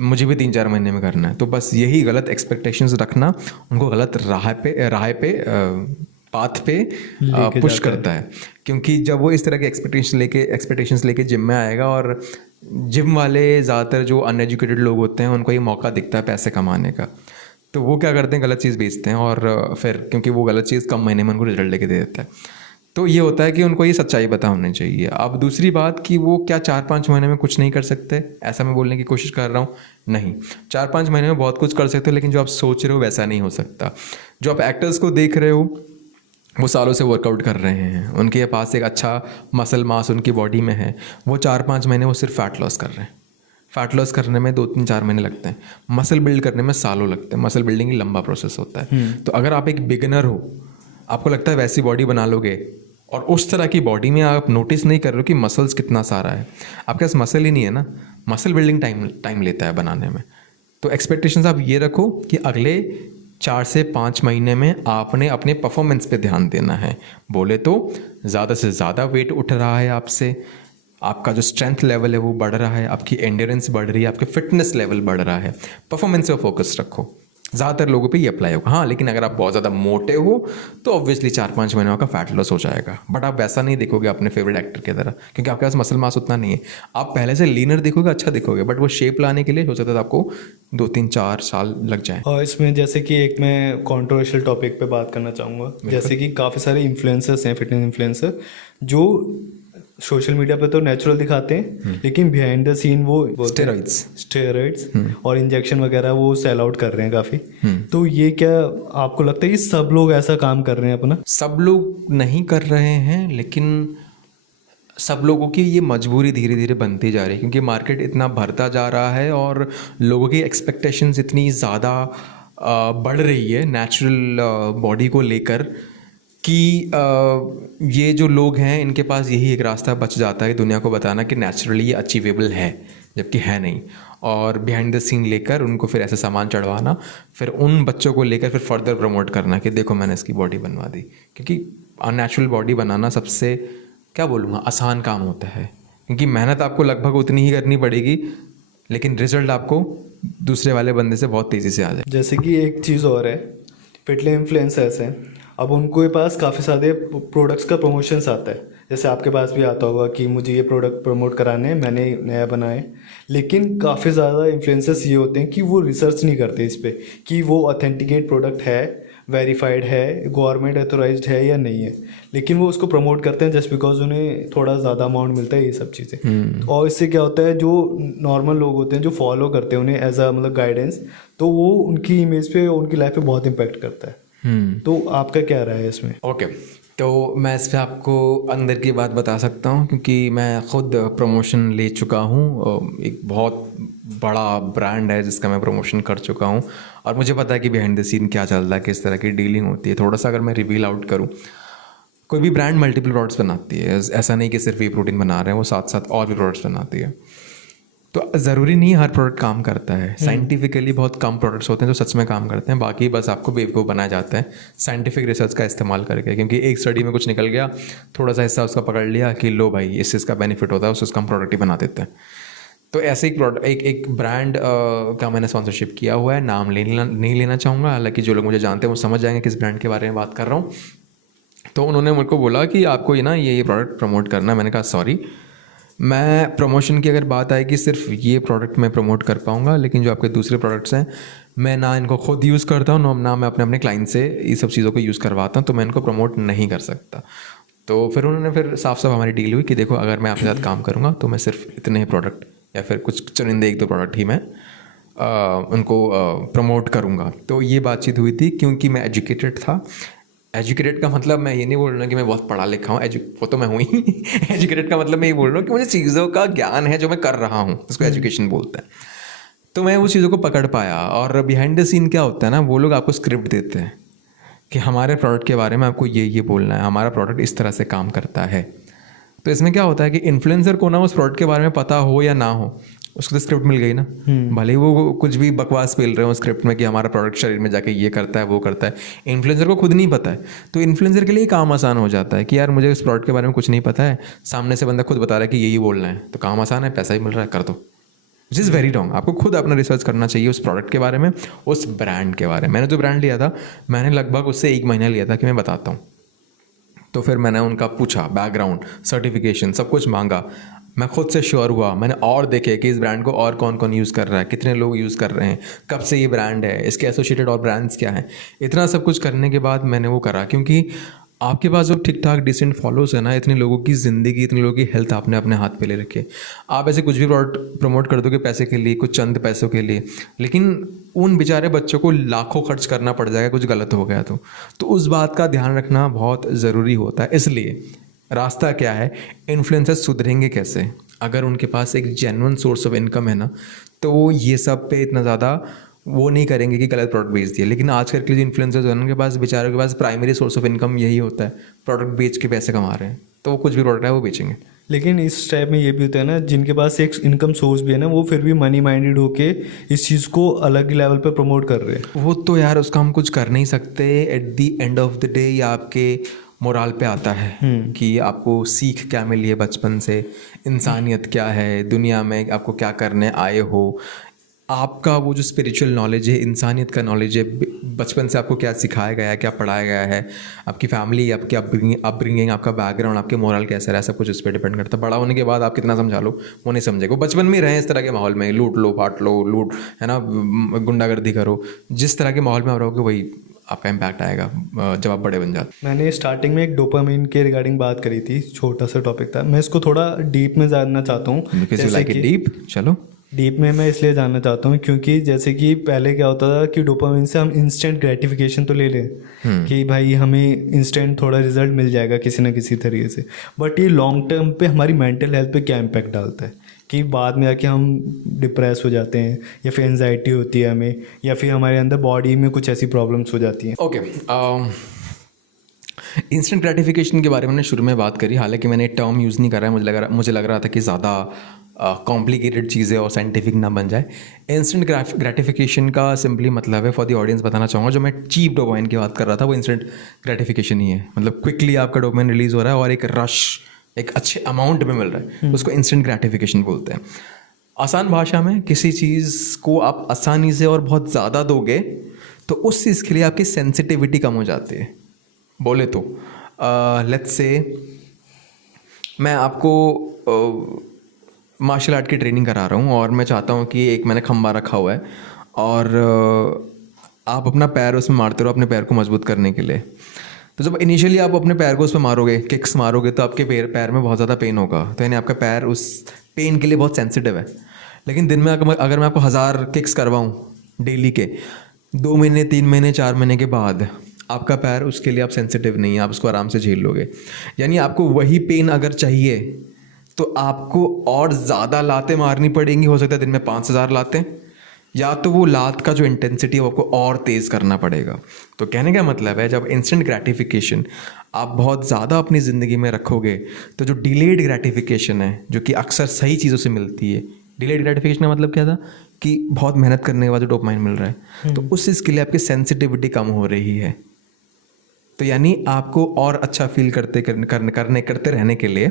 मुझे भी 3-4 महीने में करना है। तो बस यही गलत एक्सपेक्टेशंस रखना उनको गलत राह पे पाथ पे पुश करता है। क्योंकि जब वो इस तरह के एक्सपेक्टेशंस लेके जिम में आएगा, और जिम वाले ज़्यादातर जो अनएजुकेटेड लोग होते हैं उनको ये मौका दिखता है पैसे कमाने का, तो वो क्या करते हैं गलत चीज़ बेचते हैं, और फिर क्योंकि वो गलत चीज़ कम महीने में उनको रिजल्ट लेके दे देता है। तो ये होता है कि उनको ये सच्चाई पता होनी चाहिए। अब दूसरी बात कि वो क्या 4-5 महीने में कुछ नहीं कर सकते, ऐसा मैं बोलने की कोशिश कर रहा हूँ, नहीं। 4-5 महीने में बहुत कुछ कर सकते हो, लेकिन जो आप सोच रहे हो वैसा नहीं हो सकता। जो आप एक्टर्स को देख रहे हो वो सालों से वर्कआउट कर रहे हैं, उनके पास एक अच्छा मसल मास उनकी बॉडी में है, वो 4-5 महीने वो सिर्फ फैट लॉस कर रहे हैं। फैट लॉस करने में 2-3-4 महीने लगते हैं, मसल बिल्ड करने में सालों लगते हैं। मसल बिल्डिंग ही लंबा प्रोसेस होता है। तो अगर आप एक बिगिनर हो, आपको लगता है वैसी बॉडी बना लोगे, और उस तरह की बॉडी में आप नोटिस नहीं कर रहे हो कि मसल्स कितना सारा है, आपके पास मसल ही नहीं है ना। मसल बिल्डिंग टाइम लेता है बनाने में। तो एक्सपेक्टेशंस आप ये रखो कि अगले 4 से 5 महीने में आपने अपने परफॉर्मेंस पे ध्यान देना है। बोले तो ज़्यादा से ज़्यादा वेट उठ रहा है आपसे, आपका जो स्ट्रेंथ लेवल है वो बढ़ रहा है, आपकी एंड्योरेंस बढ़ रही है, आपके फिटनेस लेवल बढ़ रहा है, परफॉर्मेंस पे फोकस रखो। ज़्यादातर लोगों पे ये अप्लाई होगा। हाँ, लेकिन अगर आप बहुत ज़्यादा मोटे हो तो ऑब्वियसली 4-5 महीनों का फैट लॉस हो जाएगा, बट आप वैसा नहीं देखोगे अपने फेवरेट एक्टर की तरह, क्योंकि आपके पास मसल मास उतना नहीं है। आप पहले से लीनर दिखोगे, अच्छा दिखोगे, बट वो शेप लाने के लिए हो सकता है आपको 2-3-4 साल लग जाए। और इसमें जैसे कि एक मैं कंट्रोवर्शियल टॉपिक पे बात करना चाहूँगा, जैसे कि काफ़ी सारे इन्फ्लुएंसर्स हैं, फिटनेस इन्फ्लुएंसर, जो सोशल मीडिया पे तो नेचुरल दिखाते हैं, लेकिन बिहाइंड द सीन वो स्टेरॉइड्स और इंजेक्शन वगैरह वो सेल आउट कर रहे हैं काफ़ी। तो ये क्या आपको लगता है कि सब लोग ऐसा काम कर रहे हैं अपना? सब लोग नहीं कर रहे हैं, लेकिन सब लोगों की ये मजबूरी धीरे धीरे बनती जा रही है, क्योंकि मार्केट इतना भरता जा रहा है और लोगों की एक्सपेक्टेशंस इतनी ज़्यादा बढ़ रही है नेचुरल बॉडी को लेकर, कि ये जो लोग हैं इनके पास यही एक रास्ता बच जाता है दुनिया को बताना कि नेचुरली ये अचीवेबल है। जबकि है नहीं, और बिहाइंड द सीन लेकर उनको फिर ऐसे सामान चढ़वाना, फिर उन बच्चों को लेकर फिर फर्दर प्रमोट करना कि देखो मैंने इसकी बॉडी बनवा दी। क्योंकि अननेचुरल बॉडी बनाना सबसे क्या बोलूँगा आसान काम होता है, क्योंकि मेहनत आपको लगभग उतनी ही करनी पड़ेगी, लेकिन रिजल्ट आपको दूसरे वाले बंदे से बहुत तेज़ी से आ जाए। जैसे कि एक चीज़ और है, फिटली इन्फ्लुएंसर्स हैं, अब उनके पास काफ़ी सारे प्रोडक्ट्स का प्रमोशंस आता है, जैसे आपके पास भी आता होगा कि मुझे ये प्रोडक्ट प्रमोट कराने हैं, मैंने नया बनाए। लेकिन काफ़ी ज़्यादा इन्फ्लुएंसर्स ये होते हैं कि वो रिसर्च नहीं करते इस पर कि वो ऑथेंटिकेट प्रोडक्ट है, वेरीफाइड है, गवर्नमेंट ऑथोराइज्ड है या नहीं है, लेकिन वो उसको प्रमोट करते हैं जस्ट बिकॉज उन्हें थोड़ा ज़्यादा अमाउंट मिलता है, ये सब चीज़ें। और इससे क्या होता है, जो नॉर्मल लोग होते हैं जो फॉलो करते हैं उन्हें एज अ मतलब गाइडेंस, तो वो उनकी इमेज पे, उनकी लाइफ पे बहुत इम्पैक्ट करता है। तो आपका क्या राय है इसमें? ओके, तो मैं इस पर आपको अंदर की बात बता सकता हूँ, क्योंकि मैं खुद प्रमोशन ले चुका हूँ। एक बहुत बड़ा ब्रांड है जिसका मैं प्रमोशन कर चुका हूँ, और मुझे पता है कि बिहाइंड द सीन क्या चल रहा है, किस तरह की डीलिंग होती है। थोड़ा सा अगर मैं रिवील आउट करूँ, कोई भी ब्रांड मल्टीपल प्रोडक्ट्स बनाती है, ऐसा नहीं कि सिर्फ ये प्रोटीन बना रहे हैं, वो साथ साथ और भी प्रोडक्ट्स बनाती है। तो ज़रूरी नहीं हर प्रोडक्ट काम करता है। साइंटिफिकली बहुत कम प्रोडक्ट्स होते हैं जो सच में काम करते हैं, बाकी बस आपको बेवकूफ़ बनाया जाता है साइंटिफिक रिसर्च का इस्तेमाल करके। क्योंकि एक स्टडी में कुछ निकल गया, थोड़ा सा हिस्सा उसका पकड़ लिया कि लो भाई इससे इसका बेनिफिट होता है, उसका हम प्रोडक्ट ही बना देते हैं। तो ऐसे एक प्रोडक्ट एक ब्रांड का मैंने स्पॉन्सरशिप किया हुआ है, नाम नहीं लेना चाहूँगा, हालांकि जो लोग मुझे जानते हैं वो समझ जाएंगे किस ब्रांड के बारे में बात कर रहा हूँ। तो उन्होंने मुझे को बोला कि आपको ये प्रोडक्ट प्रमोट करना है। मैंने कहा सॉरी, मैं प्रमोशन की अगर बात आएगी सिर्फ ये प्रोडक्ट मैं प्रमोट कर पाऊँगा, लेकिन जो आपके दूसरे प्रोडक्ट्स हैं मैं ना इनको खुद यूज़ करता हूँ, ना मैं अपने क्लाइंट से ये सब चीज़ों को यूज़ करवाता हूँ, तो मैं इनको प्रमोट नहीं कर सकता। तो फिर उन्होंने फिर साफ साफ हमारी डील हुई कि देखो अगर मैं आपके साथ काम करूँगा तो मैं सिर्फ इतने ही प्रोडक्ट या फिर कुछ चुनिंदे 1-2 प्रोडक्ट ही मैं उनको प्रमोट करूँगा। तो ये बातचीत हुई थी, क्योंकि मैं एजुकेटेड था। एजुकेटेड का मतलब मैं ये नहीं बोल रहा कि मैं बहुत पढ़ा लिखा हूँ, वो तो मैं हूँ ही। एजुकेटेड का मतलब मैं ये बोल रहा हूँ कि मुझे चीज़ों का ज्ञान है जो मैं कर रहा हूँ, उसको एजुकेशन बोलते हैं। तो मैं उस चीज़ों को पकड़ पाया। और बिहाइंड द सीन क्या होता है ना, वो लोग आपको स्क्रिप्ट देते हैं कि हमारे प्रोडक्ट के बारे में आपको ये बोलना है, हमारा प्रोडक्ट इस तरह से काम करता है। तो इसमें क्या होता है कि इन्फ्लुएंसर को ना उस प्रोडक्ट के बारे में पता हो या ना हो, उसको तो स्क्रिप्ट मिल गई ना, भले ही वो कुछ भी बकवास पेल रहे हो स्क्रिप्ट में कि हमारा प्रोडक्ट शरीर में जाके ये करता है वो करता है, इन्फ्लुएंसर को खुद नहीं पता है। तो इन्फ्लुएंसर के लिए काम आसान हो जाता है कि यार मुझे इस प्रोडक्ट के बारे में कुछ नहीं पता है, सामने से बंदा खुद बता रहा है कि यही बोलना है, तो काम आसान है, पैसा ही मिल रहा है, कर दो। Which is very wrong. आपको खुद अपना रिसर्च करना चाहिए उस प्रोडक्ट के बारे में, उस ब्रांड के बारे में। मैंने जो ब्रांड लिया था, मैंने लगभग उससे 1 महीना लिया था कि मैं बताता हूँ। तो फिर मैंने उनका पूछा, बैकग्राउंड, सर्टिफिकेशन, सब कुछ मांगा। मैं खुद से श्योर हुआ, मैंने और देखे कि इस ब्रांड को और कौन कौन यूज़ कर रहा है, कितने लोग यूज़ कर रहे हैं, कब से ये ब्रांड है, इसके एसोसिएटेड और ब्रांड्स क्या हैं। इतना सब कुछ करने के बाद मैंने वो करा, क्योंकि आपके पास जो ठीक ठाक डिसेंट फॉलोअर्स है ना, इतने लोगों की ज़िंदगी, इतने लोगों की हेल्थ आपने अपने हाथ पे ले रखी है। आप ऐसे कुछ भी प्रोडक्ट प्रमोट कर दोगे पैसे के लिए, कुछ चंद पैसों के लिए, लेकिन उन बेचारे बच्चों को लाखों खर्च करना पड़ जाएगा कुछ गलत हो गया तो उस बात का ध्यान रखना बहुत ज़रूरी होता है। इसलिए रास्ता क्या है, इन्फ्लुएंसर्स सुधरेंगे कैसे? अगर उनके पास एक जेन्युइन सोर्स ऑफ इनकम है ना, तो वो ये सब पे इतना ज़्यादा वो नहीं करेंगे कि गलत प्रोडक्ट बेच दिया। लेकिन आजकल के जो इन्फ्लुएंसर्स हैं उनके पास, बेचारों के पास प्राइमरी सोर्स ऑफ इनकम यही होता है, प्रोडक्ट बेच के पैसे कमा रहे हैं, तो वो कुछ भी प्रोडक्ट है वो बेचेंगे। लेकिन इस टाइप में ये भी होता है ना, जिनके पास एक इनकम सोर्स भी है ना, वो फिर भी मनी माइंडेड होके इस चीज़ को अलग लेवल पे प्रमोट कर रहे हैं। वो तो यार उसका हम कुछ कर नहीं सकते। At the end of the day ये आपके मोराल पे आता है कि आपको सीख क्या मिली है बचपन से, इंसानियत क्या है, दुनिया में आपको क्या करने आए हो, आपका वो जो स्पिरिचुअल नॉलेज है, इंसानियत का नॉलेज है, बचपन से आपको क्या सिखाया गया है, क्या पढ़ाया गया है, आपकी फैमिली, आपकी अपब्रिंगिंग, आपका बैकग्राउंड, आपके मोरल कैसा रहा है, सब कुछ उस पर डिपेंड करता है। बड़ा होने के बाद आप कितना समझा लो वो नहीं समझेगा। बचपन में रहे इस तरह के माहौल में, लूट लो, फाट लो, लूट है ना, गुंडागर्दी करो, जिस तरह के माहौल में आप रहोगे वही आपका इम्पैक्ट आएगा जब आप बड़े बन जाते। मैंने स्टार्टिंग में एक डोपामिन के रिगार्डिंग बात करी थी, छोटा सा टॉपिक था, मैं इसको थोड़ा डीप में जानना चाहता हूँ। Because you like it deep. चलो डीप में मैं इसलिए जानना चाहता हूँ क्योंकि जैसे कि पहले क्या होता था कि डोपामिन से हम इंस्टेंट ग्रेटिफिकेशन तो ले लें कि भाई हमें इंस्टेंट थोड़ा रिजल्ट मिल जाएगा किसी ना किसी तरीके से, बट ये लॉन्ग टर्म पे हमारी मेंटल हेल्थ पे क्या इम्पैक्ट डालता है कि बाद में आके हम डिप्रेस हो जाते हैं, या फिर एंजाइटी होती है हमें, या फिर हमारे अंदर बॉडी में कुछ ऐसी प्रॉब्लम्स हो जाती हैं। ओके, इंस्टेंट ग्रेटिफिकेशन के बारे में मैंने शुरू में बात करी, हालांकि मैंने टर्म यूज़ नहीं कर रहा है, मुझे लग रहा था कि ज़्यादा कॉम्प्लिकेटेड चीज़ें और साइंटिफिक ना बन जाए। इंस्टेंट ग्रेटिफिकेशन का सिंपली मतलब है, फॉर द ऑडियंस बताना चाहूँगा, जो मैं चीप डोपामाइन की बात कर रहा था वो इंस्टेंट ग्रेटिफिकेशन ही है। मतलब क्विकली आपका डोपामाइन रिलीज़ हो रहा है और एक रश एक अच्छे अमाउंट में मिल रहा है, उसको इंस्टेंट ग्रेटिफिकेशन बोलते हैं। आसान भाषा में किसी चीज़ को आप आसानी से और बहुत ज़्यादा दोगे तो उस चीज़ के लिए आपकी सेंसिटिविटी कम हो जाती है। बोले तो लेट्स से मैं आपको मार्शल आर्ट की ट्रेनिंग करा रहा हूँ और मैं चाहता हूँ कि एक मैंने खंबा रखा हुआ है और आप अपना पैर उसमें मारते रहो अपने पैर को मजबूत करने के लिए। तो जब इनिशियली आप अपने पैर को उस पर मारोगे, किक्स मारोगे, तो आपके पैर में बहुत ज़्यादा पेन होगा। तो यानी आपका पैर उस पेन के लिए बहुत सेंसिटिव है। लेकिन दिन में अगर मैं आपको 1000 किक्स करवाऊँ डेली के, 2 महीने 3 महीने 4 महीने के बाद आपका पैर उसके लिए आप सेंसिटिव नहीं है, आप उसको आराम से झेल लोगे। यानी आपको वही पेन अगर चाहिए तो आपको और ज़्यादा लातें मारनी पड़ेंगी, हो सकता है दिन में 5000 लातें, या तो वो लात का जो इंटेंसिटी है वो आपको और तेज़ करना पड़ेगा। तो कहने का मतलब है, जब इंस्टेंट ग्रेटिफिकेशन आप बहुत ज़्यादा अपनी ज़िंदगी में रखोगे तो जो डिलेड ग्रेटिफिकेशन है, जो कि अक्सर सही चीज़ों से मिलती है, डिलेड ग्रेटिफिकेशन का मतलब क्या था कि बहुत मेहनत करने के बाद जो डोपामाइन मिल रहा है, तो उस चीज़ के लिए आपकी सेंसिटिविटी कम हो रही है। तो यानी आपको और अच्छा फील करते रहने के लिए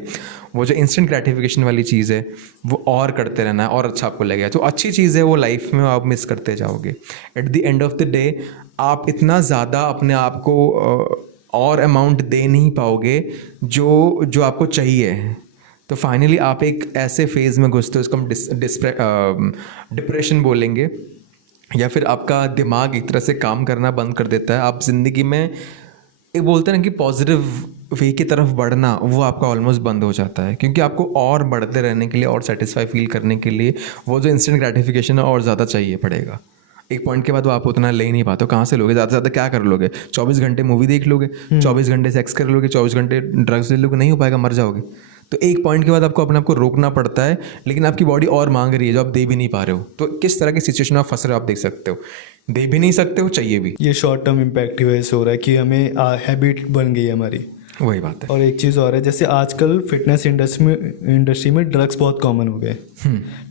वो जो इंस्टेंट ग्रेटिफिकेशन वाली चीज़ है वो और करते रहना है और अच्छा आपको लगेगा। जो अच्छी चीज़ है वो लाइफ में आप मिस करते जाओगे। At the end of the day आप इतना ज़्यादा अपने आप को और अमाउंट दे नहीं पाओगे जो आपको चाहिए। तो फाइनली आप एक ऐसे फेज़ में घुसते हो, उसको हम डिप्रेशन बोलेंगे, या फिर आपका दिमाग एक तरह से काम करना बंद कर देता है। आप ज़िंदगी में एक बोलते हैं ना कि पॉजिटिव वे की तरफ बढ़ना, वो आपका ऑलमोस्ट बंद हो जाता है, क्योंकि आपको और बढ़ते रहने के लिए और सेटिस्फाई फील करने के लिए वो जो इंस्टेंट ग्रेटिफिकेशन है और ज़्यादा चाहिए पड़ेगा। एक पॉइंट के बाद वो आप उतना ले ही नहीं पाते हो। कहाँ से लोगे? ज़्यादा से ज़्यादा क्या कर लोगे? 24 घंटे मूवी देख लोगे, 24 घंटे सेक्स कर लोगे, 24 घंटे ड्रग्स ले लोगे, नहीं हो पाएगा, मर जाओगे। तो एक पॉइंट के बाद आपको अपने आप को रोकना पड़ता है, लेकिन आपकी बॉडी और मांग रही है जो आप दे भी नहीं पा रहे हो। तो किस तरह की सिचुएशन में आप फंस रहे हो आप देख सकते हो। दे भी नहीं सकते हो, चाहिए भी। ये शॉर्ट टर्म इम्पैक्ट की वजह से हो रहा है कि हमें हैबिट बन गई है हमारी। वही बात है। और एक चीज़ और है, जैसे आजकल फिटनेस इंडस्ट्री में ड्रग्स बहुत कॉमन हो गए,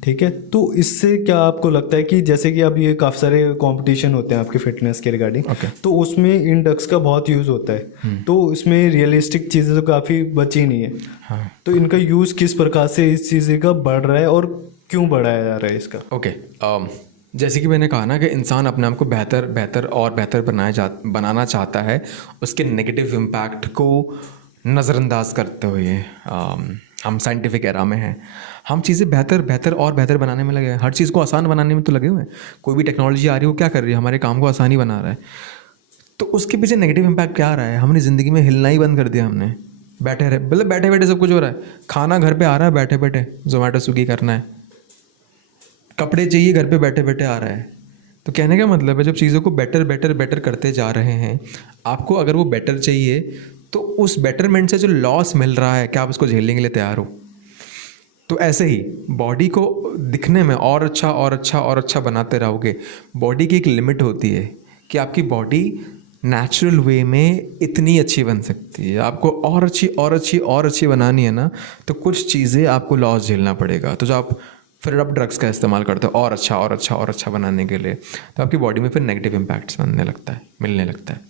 ठीक है। तो इससे क्या आपको लगता है कि जैसे कि अब ये काफ़ी सारे कंपटीशन होते हैं आपके फिटनेस के रिगार्डिंग, तो उसमें इन ड्रग्स का बहुत यूज़ होता है, तो इसमें रियलिस्टिक चीज़ें तो काफ़ी बची नहीं है। हाँ। तो इनका यूज़ किस प्रकार से इस चीज़ का बढ़ रहा है और क्यों बढ़ाया जा रहा है इसका? ओके, जैसे कि मैंने कहा ना कि इंसान अपने आप को बेहतर और बेहतर बनाना चाहता है, उसके नेगेटिव इम्पैक्ट को नज़रअंदाज करते हुए। हम साइंटिफिक एरा में हैं, हम चीज़ें बेहतर बनाने में लगे हैं, हर चीज़ को आसान बनाने में तो लगे हुए हैं। कोई भी टेक्नोलॉजी आ रही है वो क्या कर रही है? हमारे काम को आसान ही बना रहा है। तो उसके पीछे नेगेटिव इम्पैक्ट क्या आ रहा है? हमने ज़िंदगी में हिलना ही बंद कर दिया। हमने बैठे बैठे सब कुछ हो रहा है। खाना घर पर आ रहा है बैठे बैठे, जोमेटो स्विगी करना है, कपड़े चाहिए घर पे बैठे बैठे आ रहा है। तो कहने का मतलब है, जब चीज़ों को बेटर करते जा रहे हैं, आपको अगर वो बेटर चाहिए तो उस बेटरमेंट से जो लॉस मिल रहा है, क्या आप उसको झेलने के लिए तैयार हो? तो ऐसे ही बॉडी को दिखने में और अच्छा बनाते रहोगे। बॉडी की एक लिमिट होती है कि आपकी बॉडी नेचुरल वे में इतनी अच्छी बन सकती है। आपको और अच्छी बनानी है ना, तो कुछ चीज़ें आपको लॉस झेलना पड़ेगा। तो जो फिर आप ड्रग्स का इस्तेमाल करते हो और अच्छा बनाने के लिए, तो आपकी बॉडी में फिर नेगेटिव इम्पैक्ट्स मिलने लगता है।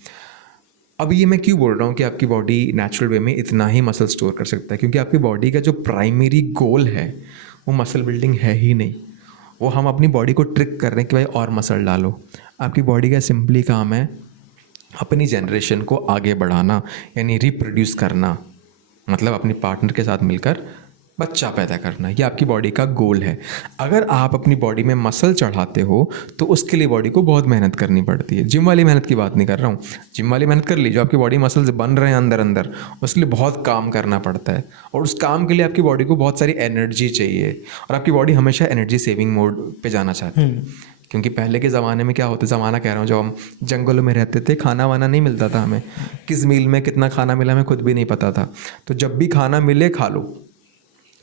अब ये मैं क्यों बोल रहा हूँ कि आपकी बॉडी नेचुरल वे में इतना ही मसल स्टोर कर सकता है? क्योंकि आपकी बॉडी का जो प्राइमरी गोल है वो मसल बिल्डिंग है ही नहीं। वो हम अपनी बॉडी को ट्रिक कर रहे हैं कि भाई और मसल डालो। आपकी बॉडी का सिंपली काम है अपनी जनरेशन को आगे बढ़ाना, यानी रिप्रोड्यूस करना, मतलब अपनी पार्टनर के साथ मिलकर बच्चा पैदा करना। ये आपकी बॉडी का गोल है। अगर आप अपनी बॉडी में मसल चढ़ाते हो तो उसके लिए बॉडी को बहुत मेहनत करनी पड़ती है। जिम वाली मेहनत की बात नहीं कर रहा हूँ, जिम वाली मेहनत कर ली, जो आपकी बॉडी मसल्स बन रहे हैं अंदर, उसके लिए बहुत काम करना पड़ता है, और उस काम के लिए आपकी बॉडी को बहुत सारी एनर्जी चाहिए, और आपकी बॉडी हमेशा एनर्जी सेविंग मोड पे जाना चाहती है। क्योंकि पहले के ज़माने में क्या होता, ज़माना कह रहा हूँ, जब हम जंगलों में रहते थे, खाना वाना नहीं मिलता था हमें, किस मील में कितना खाना मिला हमें खुद भी नहीं पता था। तो जब भी खाना मिले खा लो,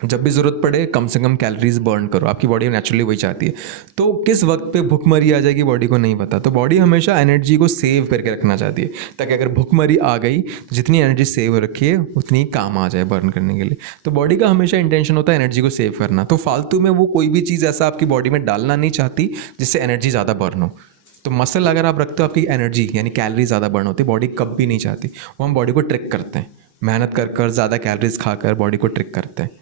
जब भी ज़रूरत पड़े कम से कम कैलोरीज बर्न करो, आपकी बॉडी नेचुरली वही चाहती है। तो किस वक्त पे भूखमरी आ जाएगी बॉडी को नहीं पता, तो बॉडी हमेशा एनर्जी को सेव करके रखना चाहती है, ताकि अगर भूखमरी आ गई तो जितनी एनर्जी सेव रखी है उतनी काम आ जाए बर्न करने के लिए। तो बॉडी का हमेशा इंटेंशन होता है एनर्जी को सेव करना, तो फालतू में वो कोई भी चीज़ ऐसा आपकी बॉडी में डालना नहीं चाहती जिससे एनर्जी ज़्यादा बर्न हो। तो मसल अगर आप रखते हो आपकी एनर्जी यानी कैलोरी ज़्यादा बर्न होती है, बॉडी कब भी नहीं चाहती। वो हम बॉडी को ट्रिक करते हैं, मेहनत कर कर ज़्यादा कैलोरीज खाकर बॉडी को ट्रिक करते हैं।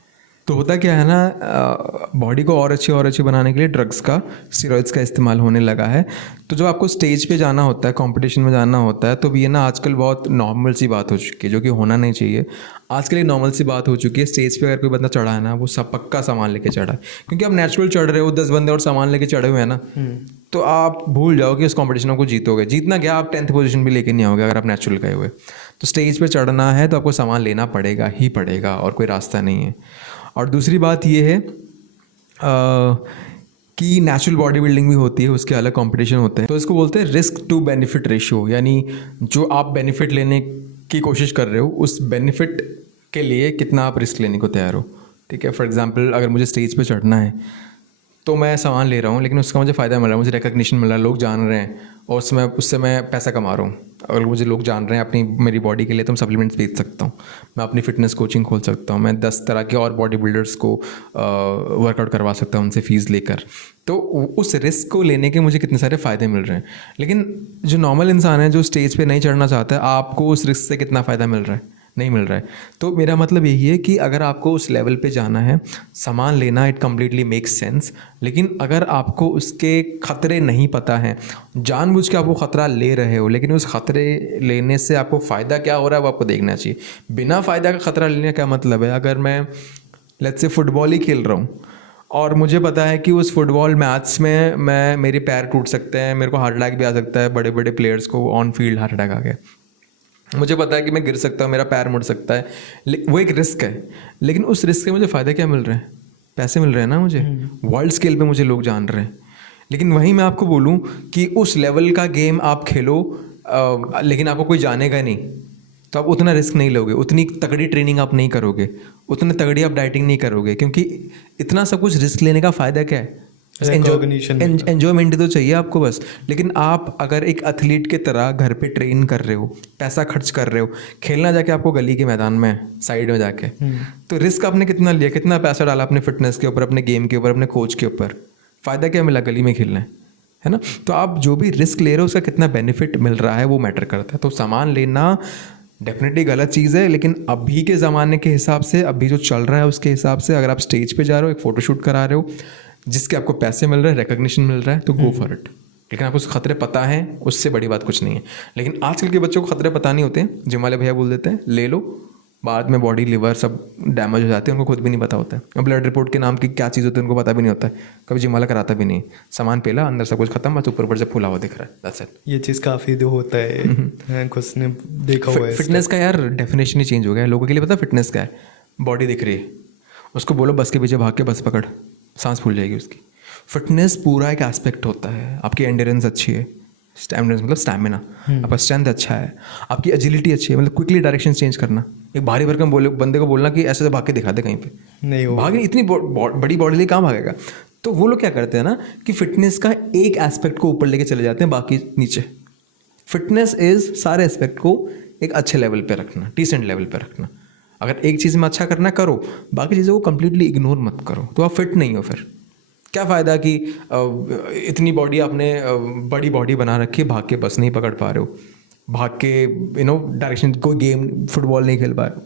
तो होता क्या है ना, बॉडी को और अच्छी बनाने के लिए ड्रग्स का, स्टेरॉइड्स का इस्तेमाल होने लगा है। तो जब आपको स्टेज पे जाना होता है, कंपटीशन में जाना होता है, तो ये ना आजकल बहुत नॉर्मल सी बात हो चुकी है, जो कि होना नहीं चाहिए। आजकल एक नॉर्मल सी बात हो चुकी है, स्टेज पे अगर कोई बंदा चढ़ा है ना, वो सब पक्का सामान लेके चढ़ा है, क्योंकि आप नेचुरल चढ़ रहे हो, 10 बंदे और सामान लेके चढ़े हुए हैं ना, तो आप भूल जाओ कि उस कॉम्पिटिशन को जीतोगे। जीतना क्या, आप 10th पोजीशन भी लेके नहीं आओगे अगर आप नेचुरल गए हुए। तो स्टेज पे चढ़ना है तो आपको सामान लेना पड़ेगा ही पड़ेगा, और कोई रास्ता नहीं है। और दूसरी बात ये है कि नेचुरल बॉडी बिल्डिंग भी होती है, उसके अलग कंपटीशन होते हैं। तो इसको बोलते हैं रिस्क टू बेनिफिट रेशियो, यानी जो आप बेनिफिट लेने की कोशिश कर रहे हो उस बेनिफिट के लिए कितना आप रिस्क लेने को तैयार हो। ठीक है, फॉर एग्जांपल अगर मुझे स्टेज पे चढ़ना है तो मैं सामान ले रहा हूँ, लेकिन उसका मुझे फ़ायदा मिल रहा है, मुझे रिकग्निशन मिल रहा है, लोग जान रहे हैं, और उससे मैं पैसा कमा रहा हूँ। अगर मुझे लोग जान रहे हैं अपनी मेरी बॉडी के लिए, तो मैं सप्लीमेंट्स बेच सकता हूँ, मैं अपनी फिटनेस कोचिंग खोल सकता हूँ, मैं 10 तरह के और बॉडी बिल्डर्स को वर्कआउट करवा सकता हूँ उनसे फ़ीस लेकर। तो उस रिस्क को लेने के मुझे कितने सारे फ़ायदे मिल रहे हैं। लेकिन जो नॉर्मल इंसान है, जो स्टेज पे नहीं चढ़ना चाहता है, आपको उस रिस्क से कितना फ़ायदा मिल रहा है? नहीं मिल रहा है। तो मेरा मतलब यही है कि अगर आपको उस लेवल पे जाना है, सामान लेना इट कम्प्लीटली मेक्स सेंस, लेकिन अगर आपको उसके ख़तरे नहीं पता है, जानबूझ के आप वो ख़तरा ले रहे हो, लेकिन उस ख़तरे लेने से आपको फ़ायदा क्या हो रहा है वो आपको देखना चाहिए। बिना फ़ायदा का ख़तरा लेने का मतलब है, अगर मैं लेट्स से फुटबॉल ही खेल रहा हूँ और मुझे पता है कि उस फुटबॉल मैच में मेरे पैर टूट सकते हैं, मेरे को हार्ट अटैक भी आ सकता है, बड़े बड़े प्लेयर्स को ऑन फील्ड हार्ट अटैक आ गया, मुझे पता है कि मैं गिर सकता हूँ, मेरा पैर मुड़ सकता है, वो एक रिस्क है। लेकिन उस रिस्क से मुझे फ़ायदा क्या मिल रहा है? पैसे मिल रहे हैं ना मुझे, वर्ल्ड स्केल पे मुझे लोग जान रहे हैं। लेकिन वहीं मैं आपको बोलूँ कि उस लेवल का गेम आप खेलो, लेकिन आपको कोई जानेगा नहीं, तो आप उतना रिस्क नहीं लोगे, उतनी तगड़ी ट्रेनिंग आप नहीं करोगे, उतने तगड़ी आप डाइटिंग नहीं करोगे, क्योंकि इतना सब कुछ रिस्क लेने का फ़ायदा क्या है? एंजॉयमेंट तो चाहिए आपको बस। लेकिन आप अगर एक एथलीट के तरह घर पे ट्रेन कर रहे हो, पैसा खर्च कर रहे हो, खेलना जाके आपको गली के मैदान में साइड में जाके, तो रिस्क आपने कितना लिया, कितना पैसा डाला अपने फिटनेस के ऊपर, अपने गेम के ऊपर, अपने कोच के ऊपर, फ़ायदा क्या मिला? गली में खेलना है ना। तो आप जो भी रिस्क ले रहे हो उसका कितना बेनिफिट मिल रहा है वो मैटर करता है। तो सामान लेना डेफिनेटली गलत चीज़ है, लेकिन अभी के ज़माने के हिसाब से, अभी जो चल रहा है उसके हिसाब से, अगर आप स्टेज पे जा रहे हो, एक फ़ोटोशूट करा रहे हो जिसके आपको पैसे मिल रहे हैं, रिकग्निशन मिल रहा है, तो गो फॉर इट। लेकिन आपको उस खतरे पता है, उससे बड़ी बात कुछ नहीं है। लेकिन आजकल के बच्चों को खतरे पता नहीं होते हैं, जिम वाले भैया बोल देते हैं ले लो, बाद में बॉडी लिवर सब डैमेज हो जाते हैं, उनको खुद भी नहीं पता होता है। ब्लड रिपोर्ट के नाम की क्या चीज़ होती है उनको पता भी नहीं होता है, कभी जिम वाला कराता भी नहीं। सामान पेला, अंदर सब कुछ खत्म, बस ऊपर से फूला हुआ दिख रहा है, दैट्स इट। ये चीज़ काफ़ी जो होता है, कुछ ने देखा हुआ है। फिटनेस का यार डेफिनेशन ही चेंज हो गया है लोगों के लिए। पता फिटनेस क्या है? बॉडी दिख रही है, उसको बोलो बस के पीछे भाग के बस पकड़, सांस फूल जाएगी उसकी। फिटनेस पूरा एक एस्पेक्ट होता है, आपकी एंड्योरेंस अच्छी है, एंड्योरेंस मतलब स्टैमिना, आपका स्ट्रेंथ अच्छा है, आपकी एजिलिटी अच्छी है, मतलब क्विकली डायरेक्शन चेंज करना। एक भारी भरकम बंदे को बोलना कि ऐसे से भाग के दिखा दे कहीं पे, नहीं हो भागे, इतनी बड़ी बॉडी लिए कहाँ भागेगा। तो वो लोग क्या करते हैं ना कि फिटनेस का एक एस्पेक्ट को ऊपर लेके चले जाते हैं, बाकी नीचे। फिटनेस इज सारे एस्पेक्ट को एक अच्छे लेवल पे रखना, डिसेंट लेवल पे रखना। अगर एक चीज़ में अच्छा करना करो, बाकी चीज़ों को कंप्लीटली इग्नोर मत करो, तो आप फिट नहीं हो। फिर क्या फ़ायदा कि इतनी बॉडी आपने बड़ी बॉडी बना रखी है, भाग के बस नहीं पकड़ पा रहे हो, भाग के डायरेक्शन कोई गेम फुटबॉल नहीं खेल पा रहे हो,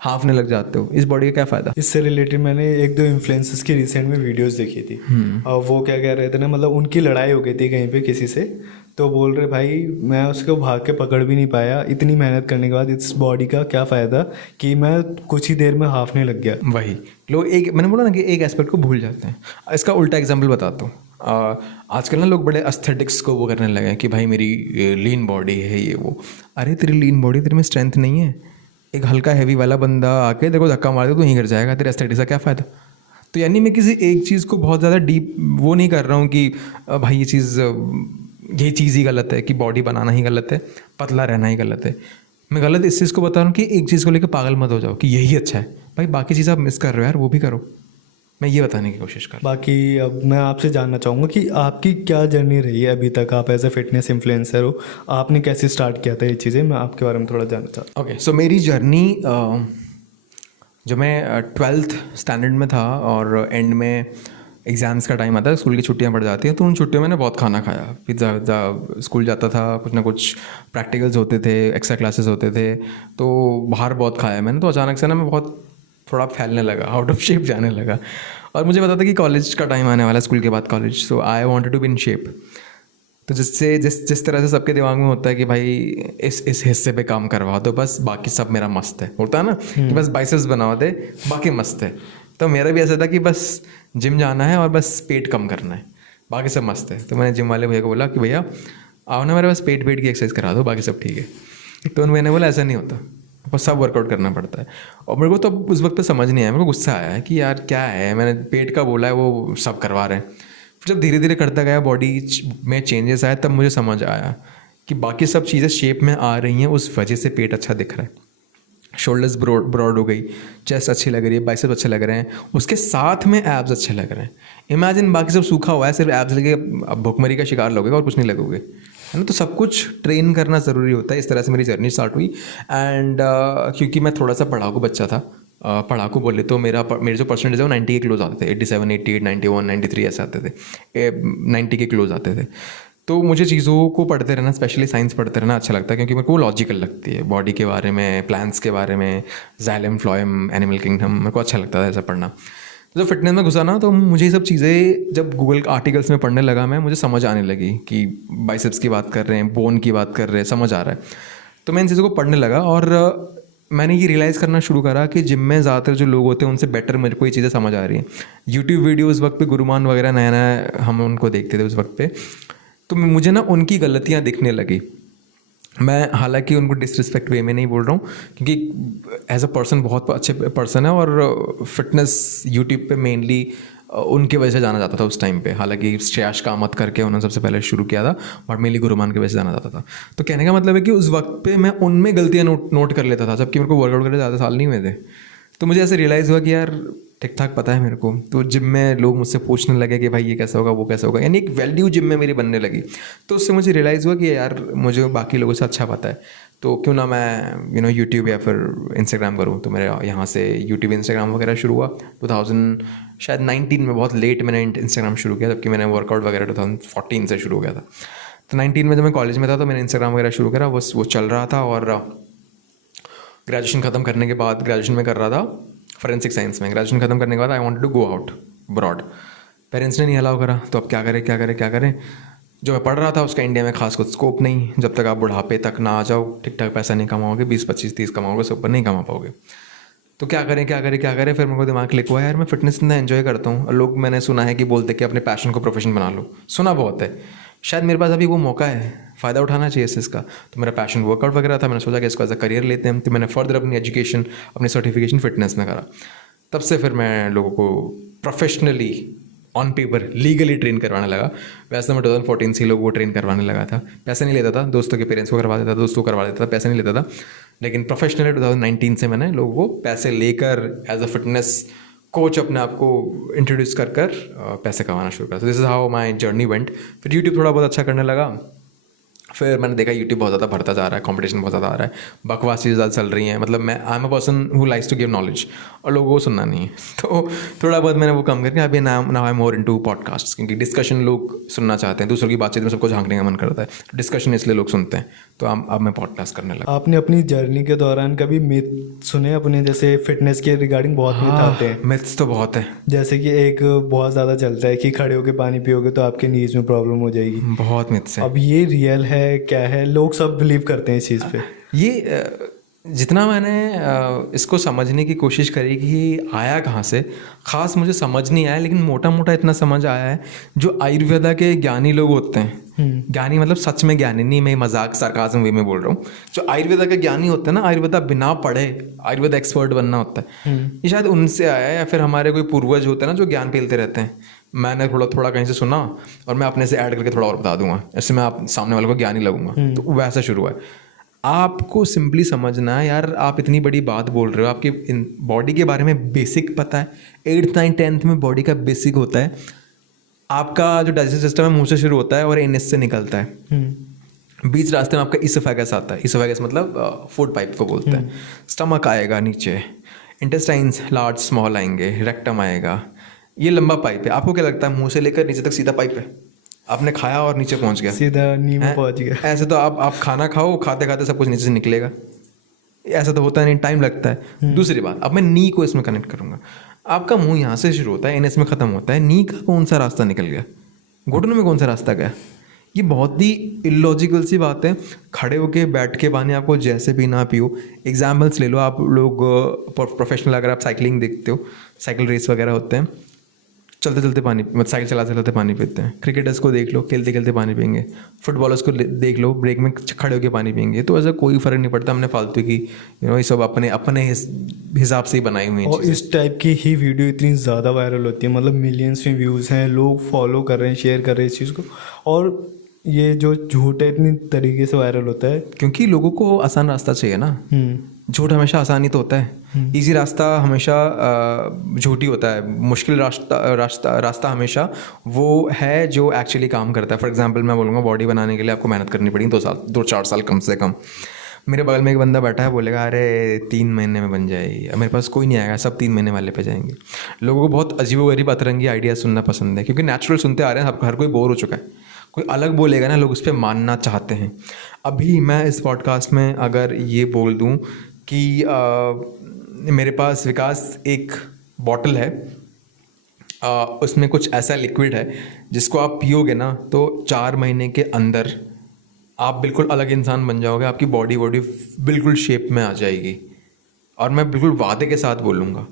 हाफने लग जाते हो, इस बॉडी का क्या फ़ायदा। इससे रिलेटेड मैंने एक दो इन्फ्लुएंसर्स की रिसेंट में वीडियोस देखी थी, और वो क्या कह रहे थे ना, मतलब उनकी लड़ाई हो गई थी कहीं पे किसी से, तो बोल रहे भाई मैं उसको भाग के पकड़ भी नहीं पाया, इतनी मेहनत करने के बाद इस बॉडी का क्या फ़ायदा कि मैं कुछ ही देर में हाफने लग गया। वही लोग, एक मैंने बोला ना कि एक एस्पेक्ट को भूल जाते हैं। इसका उल्टा एग्जाम्पल बताता हूँ। आजकल ना लोग बड़े एस्थेटिक्स को वो करने लगे हैं कि भाई मेरी लीन बॉडी है, ये वो। अरे तेरी लीन बॉडी, तेरे में स्ट्रेंथ नहीं है। एक हल्का हैवी वाला बंदा आके तेरे को धक्का मार दे तो यहीं गिर जाएगा, तेरे एस्थेटिक्स का क्या फ़ायदा। तो यानी मैं किसी एक चीज़ को बहुत ज़्यादा डीप वो नहीं कर रहा हूँ कि भाई ये चीज़ ही गलत है, कि बॉडी बनाना ही गलत है, पतला रहना ही गलत है। मैं गलत इस चीज़ को बता रहा हूँ कि एक चीज़ को लेकर पागल मत हो जाओ कि यही अच्छा है, भाई बाकी चीज़ आप मिस कर रहे हो यार, वो भी करो। मैं ये बताने की कोशिश कर रहा बाकी अब मैं आपसे जानना चाहूँगा कि आपकी क्या जर्नी रही है अभी तक, आप एज ए फिटनेस इन्फ्लुएंसर हो, आपने कैसे स्टार्ट किया था ये चीज़ें, मैं आपके बारे में थोड़ा जानना चाहता हूँ। ओके, सो मेरी जर्नी जब मैं 12th स्टैंडर्ड में था और एंड में एग्ज़ाम्स का टाइम आता है, स्कूल की छुट्टियां पड़ जाती हैं, तो उन छुट्टियों में मैंने बहुत खाना खाया। पिज़्ज़ा विज़्ज़ा, स्कूल जाता था, कुछ ना कुछ प्रैक्टिकल्स होते थे, एक्स्ट्रा क्लासेस होते थे, तो बाहर बहुत खाया मैंने। तो अचानक से ना मैं बहुत थोड़ा फैलने लगा, आउट ऑफ शेप जाने लगा। और मुझे पता था कि कॉलेज का टाइम आने वाला है, स्कूल के बाद college, so I wanted to be in shape. तो जिस तरह से सबके दिमाग में होता है कि भाई इस हिस्से पे काम करवा दो बस, बाकी सब मेरा मस्त है, होता है ना कि बस बाइसेप्स बनवा दे, बाकी मस्त है। तो मेरा भी ऐसा था कि बस जिम जाना है और बस पेट कम करना है, बाकी सब मस्त है। तो मैंने जिम वाले भैया को बोला कि भैया आओ ना, मेरे बस पेट की एक्सरसाइज करा दो, बाकी सब ठीक है। तो मैंने बोला ऐसा नहीं होता, बस सब वर्कआउट करना पड़ता है। और मेरे को तो उस वक्त पे समझ नहीं आया, मेरे को गुस्सा आया है कि यार क्या है, मैंने पेट का बोला है, वो सब करवा रहे हैं। फिर जब धीरे धीरे करता गया, बॉडी में चेंजेस आए, तब मुझे समझ आया कि बाकी सब चीज़ें शेप में आ रही हैं, उस वजह से पेट अच्छा दिख रहा है। शोल्डर्स ब्रॉड हो गई, चेस्ट अच्छी लग रही है, बाइसेप्स अच्छे लग रहे हैं, उसके साथ में एब्स अच्छे लग रहे हैं। इमेजिन बाकी सब सूखा हुआ है, सिर्फ एब्स लगे, अब भुखमरी का शिकार लोगे और कुछ नहीं लगोगे, है ना। तो सब कुछ ट्रेन करना ज़रूरी होता है। इस तरह से मेरी जर्नी स्टार्ट हुई। एंड क्योंकि मैं थोड़ा सा पढ़ाकू बच्चा था, पढ़ाकू बोले तो मेरे जो परसेंटेज है वो 90 के क्लोज आते थे, 87, 88, 91, 93 ऐसे आते थे, 90 के क्लोज आते थे। तो मुझे चीज़ों को पढ़ते रहना, स्पेशली साइंस पढ़ते रहना अच्छा लगता है, क्योंकि मेरे को लॉजिकल लगती है। बॉडी के बारे में, प्लांट्स के बारे में, जाइलम, फ्लोएम, एनिमल किंगडम, मेरे को अच्छा लगता था ऐसा पढ़ना। तो जब फिटनेस में घुसा ना, तो मुझे ये सब चीज़ें जब गूगल आर्टिकल्स में पढ़ने लगा मैं, मुझे समझ आने लगी कि बाइसेप्स की बात कर रहे हैं, बोन की बात कर रहे हैं, समझ आ रहा है। तो मैं इन चीज़ों को पढ़ने लगा और मैंने ये रियलाइज़ करना शुरू करा कि जिम में ज़्यादातर जो लोग होते हैं उनसे बेटर मेरे को ये चीज़ें समझ आ रही हैं। यूट्यूब वीडियो उस वक्त पे गुरुमान वगैरह नया नया हम उनको देखते थे उस वक्त पे, तो मुझे ना उनकी गलतियाँ दिखने लगी। मैं हालांकि उनको डिसरिस्पेक्ट वे में नहीं बोल रहा हूँ, क्योंकि एज अ पर्सन बहुत अच्छे पर्सन है और फिटनेस यूट्यूब पे मेनली उनके वजह से जाना जाता था उस टाइम पे। हालांकि श्रेयाश कामत करके उन्होंने सबसे पहले शुरू किया था, बट मेनली गुरुमान की वजह से जाना जाता था। तो कहने का मतलब है कि उस वक्त पे मैं उनमें गलतियाँ नोट कर लेता था, जबकि मेरे को वर्कआउट करने ज़्यादा साल नहीं हुए थे। तो मुझे ऐसे रियलाइज़ हुआ कि यार ठीक ठाक पता है मेरे को। तो जिम में लोग मुझसे पूछने लगे कि भाई ये कैसा होगा, वो कैसा होगा, यानी एक वैल्यू जिम में मेरी बनने लगी। तो उससे मुझे रियलाइज़ हुआ कि यार मुझे बाकी लोगों से अच्छा पता है, तो क्यों ना मैं यूट्यूब या फिर इंस्टाग्राम करूँ। तो मेरे यहाँ से यूट्यूब इंस्टाग्राम वगैरह शुरू हुआ 2019 में, बहुत लेट मैंने इंस्टाग्राम शुरू किया, जबकि मैंने वर्कआउट वगैरह 2014 से शुरू किया था। तो 19 में जब मैं कॉलेज में था तो मैंने इंस्टाग्राम वगैरह शुरू करा, बस वो चल रहा था। और ग्रेजुएशन ख़त्म करने के बाद, ग्रेजुएशन में कर रहा था फॉरेंसिक साइंस में, ग्रेजुएशन खत्म करने के बाद I wanted to go out broad. Parents ने नहीं अलाउ करा, तो अब क्या करें। जो मैं पढ़ रहा था उसका इंडिया में खास कुछ स्कोप नहीं, जब तक आप बुढ़ापे तक ना आ जाओ, ठीक ठाक पैसा नहीं कमाओगे, 20, 25, 30 कमाओगे, उससे ऊपर नहीं कमा पाओगे। तो क्या करें। फिर मेरे को दिमाग क्लिक हुआ, यार मैं फिटनेस इतना एंजॉय करता हूँ, और लोग, मैंने सुना है कि बोलते कि अपने पैशन को प्रोफेशन बना लो, सुना बहुत है, शायद मेरे पास अभी वो मौका है, फ़ायदा उठाना चाहिए इस इसका। तो मेरा पैशन वर्कआउट वगैरह था, मैंने सोचा कि इसको एज अ करियर लेते हैं। तो मैंने फर्दर अपनी एजुकेशन, अपनी सर्टिफिकेशन फिटनेस में करा। तब से फिर मैं लोगों को professionally on paper legally train करवाने लगा। वैसे मैं 2014 से लोगों को ट्रेन करवाने लगा था, पैसे नहीं लेता था, दोस्तों के पेरेंट्स को करवा देता था, दोस्तों को करवा देता था, पैसे नहीं लेता था। लेकिन प्रोफेशनली 2019 से मैंने लोगों को पैसे लेकर एज अ फिटनेस कोच अपने आप को इंट्रोड्यूस कर पैसे कमाना शुरू करा। तो this is how my journey went. फिर यूट्यूब थोड़ा बहुत अच्छा करने लगा, फिर मैंने देखा यूट्यूब बहुत ज़्यादा बढ़ता जा रहा है, कंपटीशन बहुत ज़्यादा आ रहा है, बकवास चीज़ें ज़्यादा चल रही हैं। मतलब मैं I am a person who likes to give knowledge, और लोगों को सुनना नहीं है। तो थोड़ा बहुत मैंने वो कम करके अभी now I am more into podcast, क्योंकि डिस्कशन लोग सुनना चाहते हैं, दूसरों की बातचीत में सबको झांकने का मन करता है, डिस्कशन इसलिए लोग सुनते हैं। तो अब मैं पॉडकास्ट करने लगा। आपने अपनी जर्नी के दौरान कभी मिथ सुने अपने, जैसे फिटनेस के रिगार्डिंग बहुत मिथ आते हैं? मिथ्स तो बहुत है, जैसे कि एक बहुत ज़्यादा चलता है कि खड़े होकर पानी पियोगे तो आपके नीज में प्रॉब्लम हो जाएगी। बहुत मिथ्स है। अब ये रियल है क्या है? लोग सब बिलीव करते हैं इस चीज़ पे। ये जितना मैंने इसको समझने की कोशिश करी कि ये आया कहाँ से, ख़ास मुझे समझ नहीं आया, लेकिन मोटा मोटा इतना समझ आया है, जो आयुर्वेदा के ज्ञानी लोग होते हैं, ज्ञानी मतलब सच में ज्ञानी नहीं, मैं मजाक सरकाज़म वे में बोल रहा हूँ, जो आयुर्वेदा के ज्ञानी होते हैं ना, आयुर्वेदा बिना पढ़े आयुर्वेदा एक्सपर्ट बनना होता है, ये शायद उनसे आया है, या फिर हमारे कोई पूर्वज होते हैं ना जो ज्ञान पेलते रहते हैं। मैंने थोड़ा कहीं से सुना और मैं अपने से ऐड करके थोड़ा और बता दूंगा, ऐसे मैं आप सामने वाले को ज्ञानी लगूंगा, तो वैसा शुरू हुआ है। आपको सिंपली समझना है यार, आप इतनी बड़ी बात बोल रहे हो, आपके बॉडी के बारे में बेसिक पता है, 8th 9th 10th में बॉडी का बेसिक होता है। आपका जो डाइजेस्टिव सिस्टम है मुंह से शुरू होता है और एनएस से निकलता है। बीच रास्ते में आपका इसोफेगस आता है। इसोफेगस मतलब फूड पाइप को बोलते हैं। स्टमक आएगा नीचे, इंटेस्टाइन्स लार्ज स्मॉल आएंगे, रेक्टम आएगा। ये लंबा पाइप है। आपको क्या लगता है मुंह से लेकर नीचे तक सीधा पाइप है? आपने खाया और नीचे पहुंच गया, सीधा नी में पहुंच गया। ऐसे तो आप खाना खाओ, खाते खाते सब कुछ नीचे से निकलेगा, ऐसा तो होता नहीं, टाइम लगता है। दूसरी बात, अब मैं नी को इसमें कनेक्ट करूंगा। आपका मुंह यहाँ से शुरू होता है, एनएस में ख़त्म होता है, नी का कौन सा रास्ता निकल गया, घुटनों में कौन सा रास्ता गया? ये बहुत ही इलॉजिकल सी बात है। खड़े होके बैठ के पानी आपको जैसे भी ना पियो। एग्जाम्पल्स ले लो, आप लोग प्रोफेशनल, अगर आप साइकिलिंग देखते हो, साइकिल रेस वगैरह होते हैं, चलते चलते पानी, मतलब साइकिल चलाते चलाते पानी पीते हैं। क्रिकेटर्स को देख लो, खेलते खेलते पानी पियेंगे। फुटबॉलर्स को देख लो, ब्रेक में खड़े होकर पानी पियेंगे। तो ऐसा कोई फ़र्क नहीं पड़ता। हमने फालतू की ये सब अपने अपने हिसाब से ही बनाई हुई हैं। और इस टाइप की ही वीडियो इतनी ज़्यादा वायरल होती है, मतलब मिलियंस में व्यूज़ हैं, लोग फॉलो कर रहे हैं, शेयर कर रहे हैं इस चीज़ को। और ये जो झूठ है इतनी तरीके से वायरल होता है क्योंकि लोगों को आसान रास्ता चाहिए ना। झूठ हमेशा आसानी तो होता है, इजी रास्ता हमेशा झूठी होता है। मुश्किल रास्ता हमेशा वो है जो एक्चुअली काम करता है। फॉर एग्जांपल मैं बोलूँगा, बॉडी बनाने के लिए आपको मेहनत करनी पड़ेगी 2-4 साल कम से कम। मेरे बगल में एक बंदा बैठा है, बोलेगा अरे 3 महीने में बन जाएगी। मेरे पास कोई नहीं आएगा, सब 3 महीने वाले पे जाएंगे। लोगों को बहुत अजीबोगरीब अतरंगी आइडिया सुनना पसंद है, क्योंकि नेचुरल सुनते आ रहे हैं, हर कोई बोर हो चुका है। कोई अलग बोलेगा ना, लोग उस पर मानना चाहते हैं। अभी मैं इस पॉडकास्ट में अगर ये बोल दूं कि मेरे पास विकास एक बॉटल है, उसमें कुछ ऐसा लिक्विड है जिसको आप पियोगे ना तो 4 महीने के अंदर आप बिल्कुल अलग इंसान बन जाओगे, आपकी बॉडी बिल्कुल शेप में आ जाएगी। और मैं बिल्कुल वादे के साथ बोलूँगा।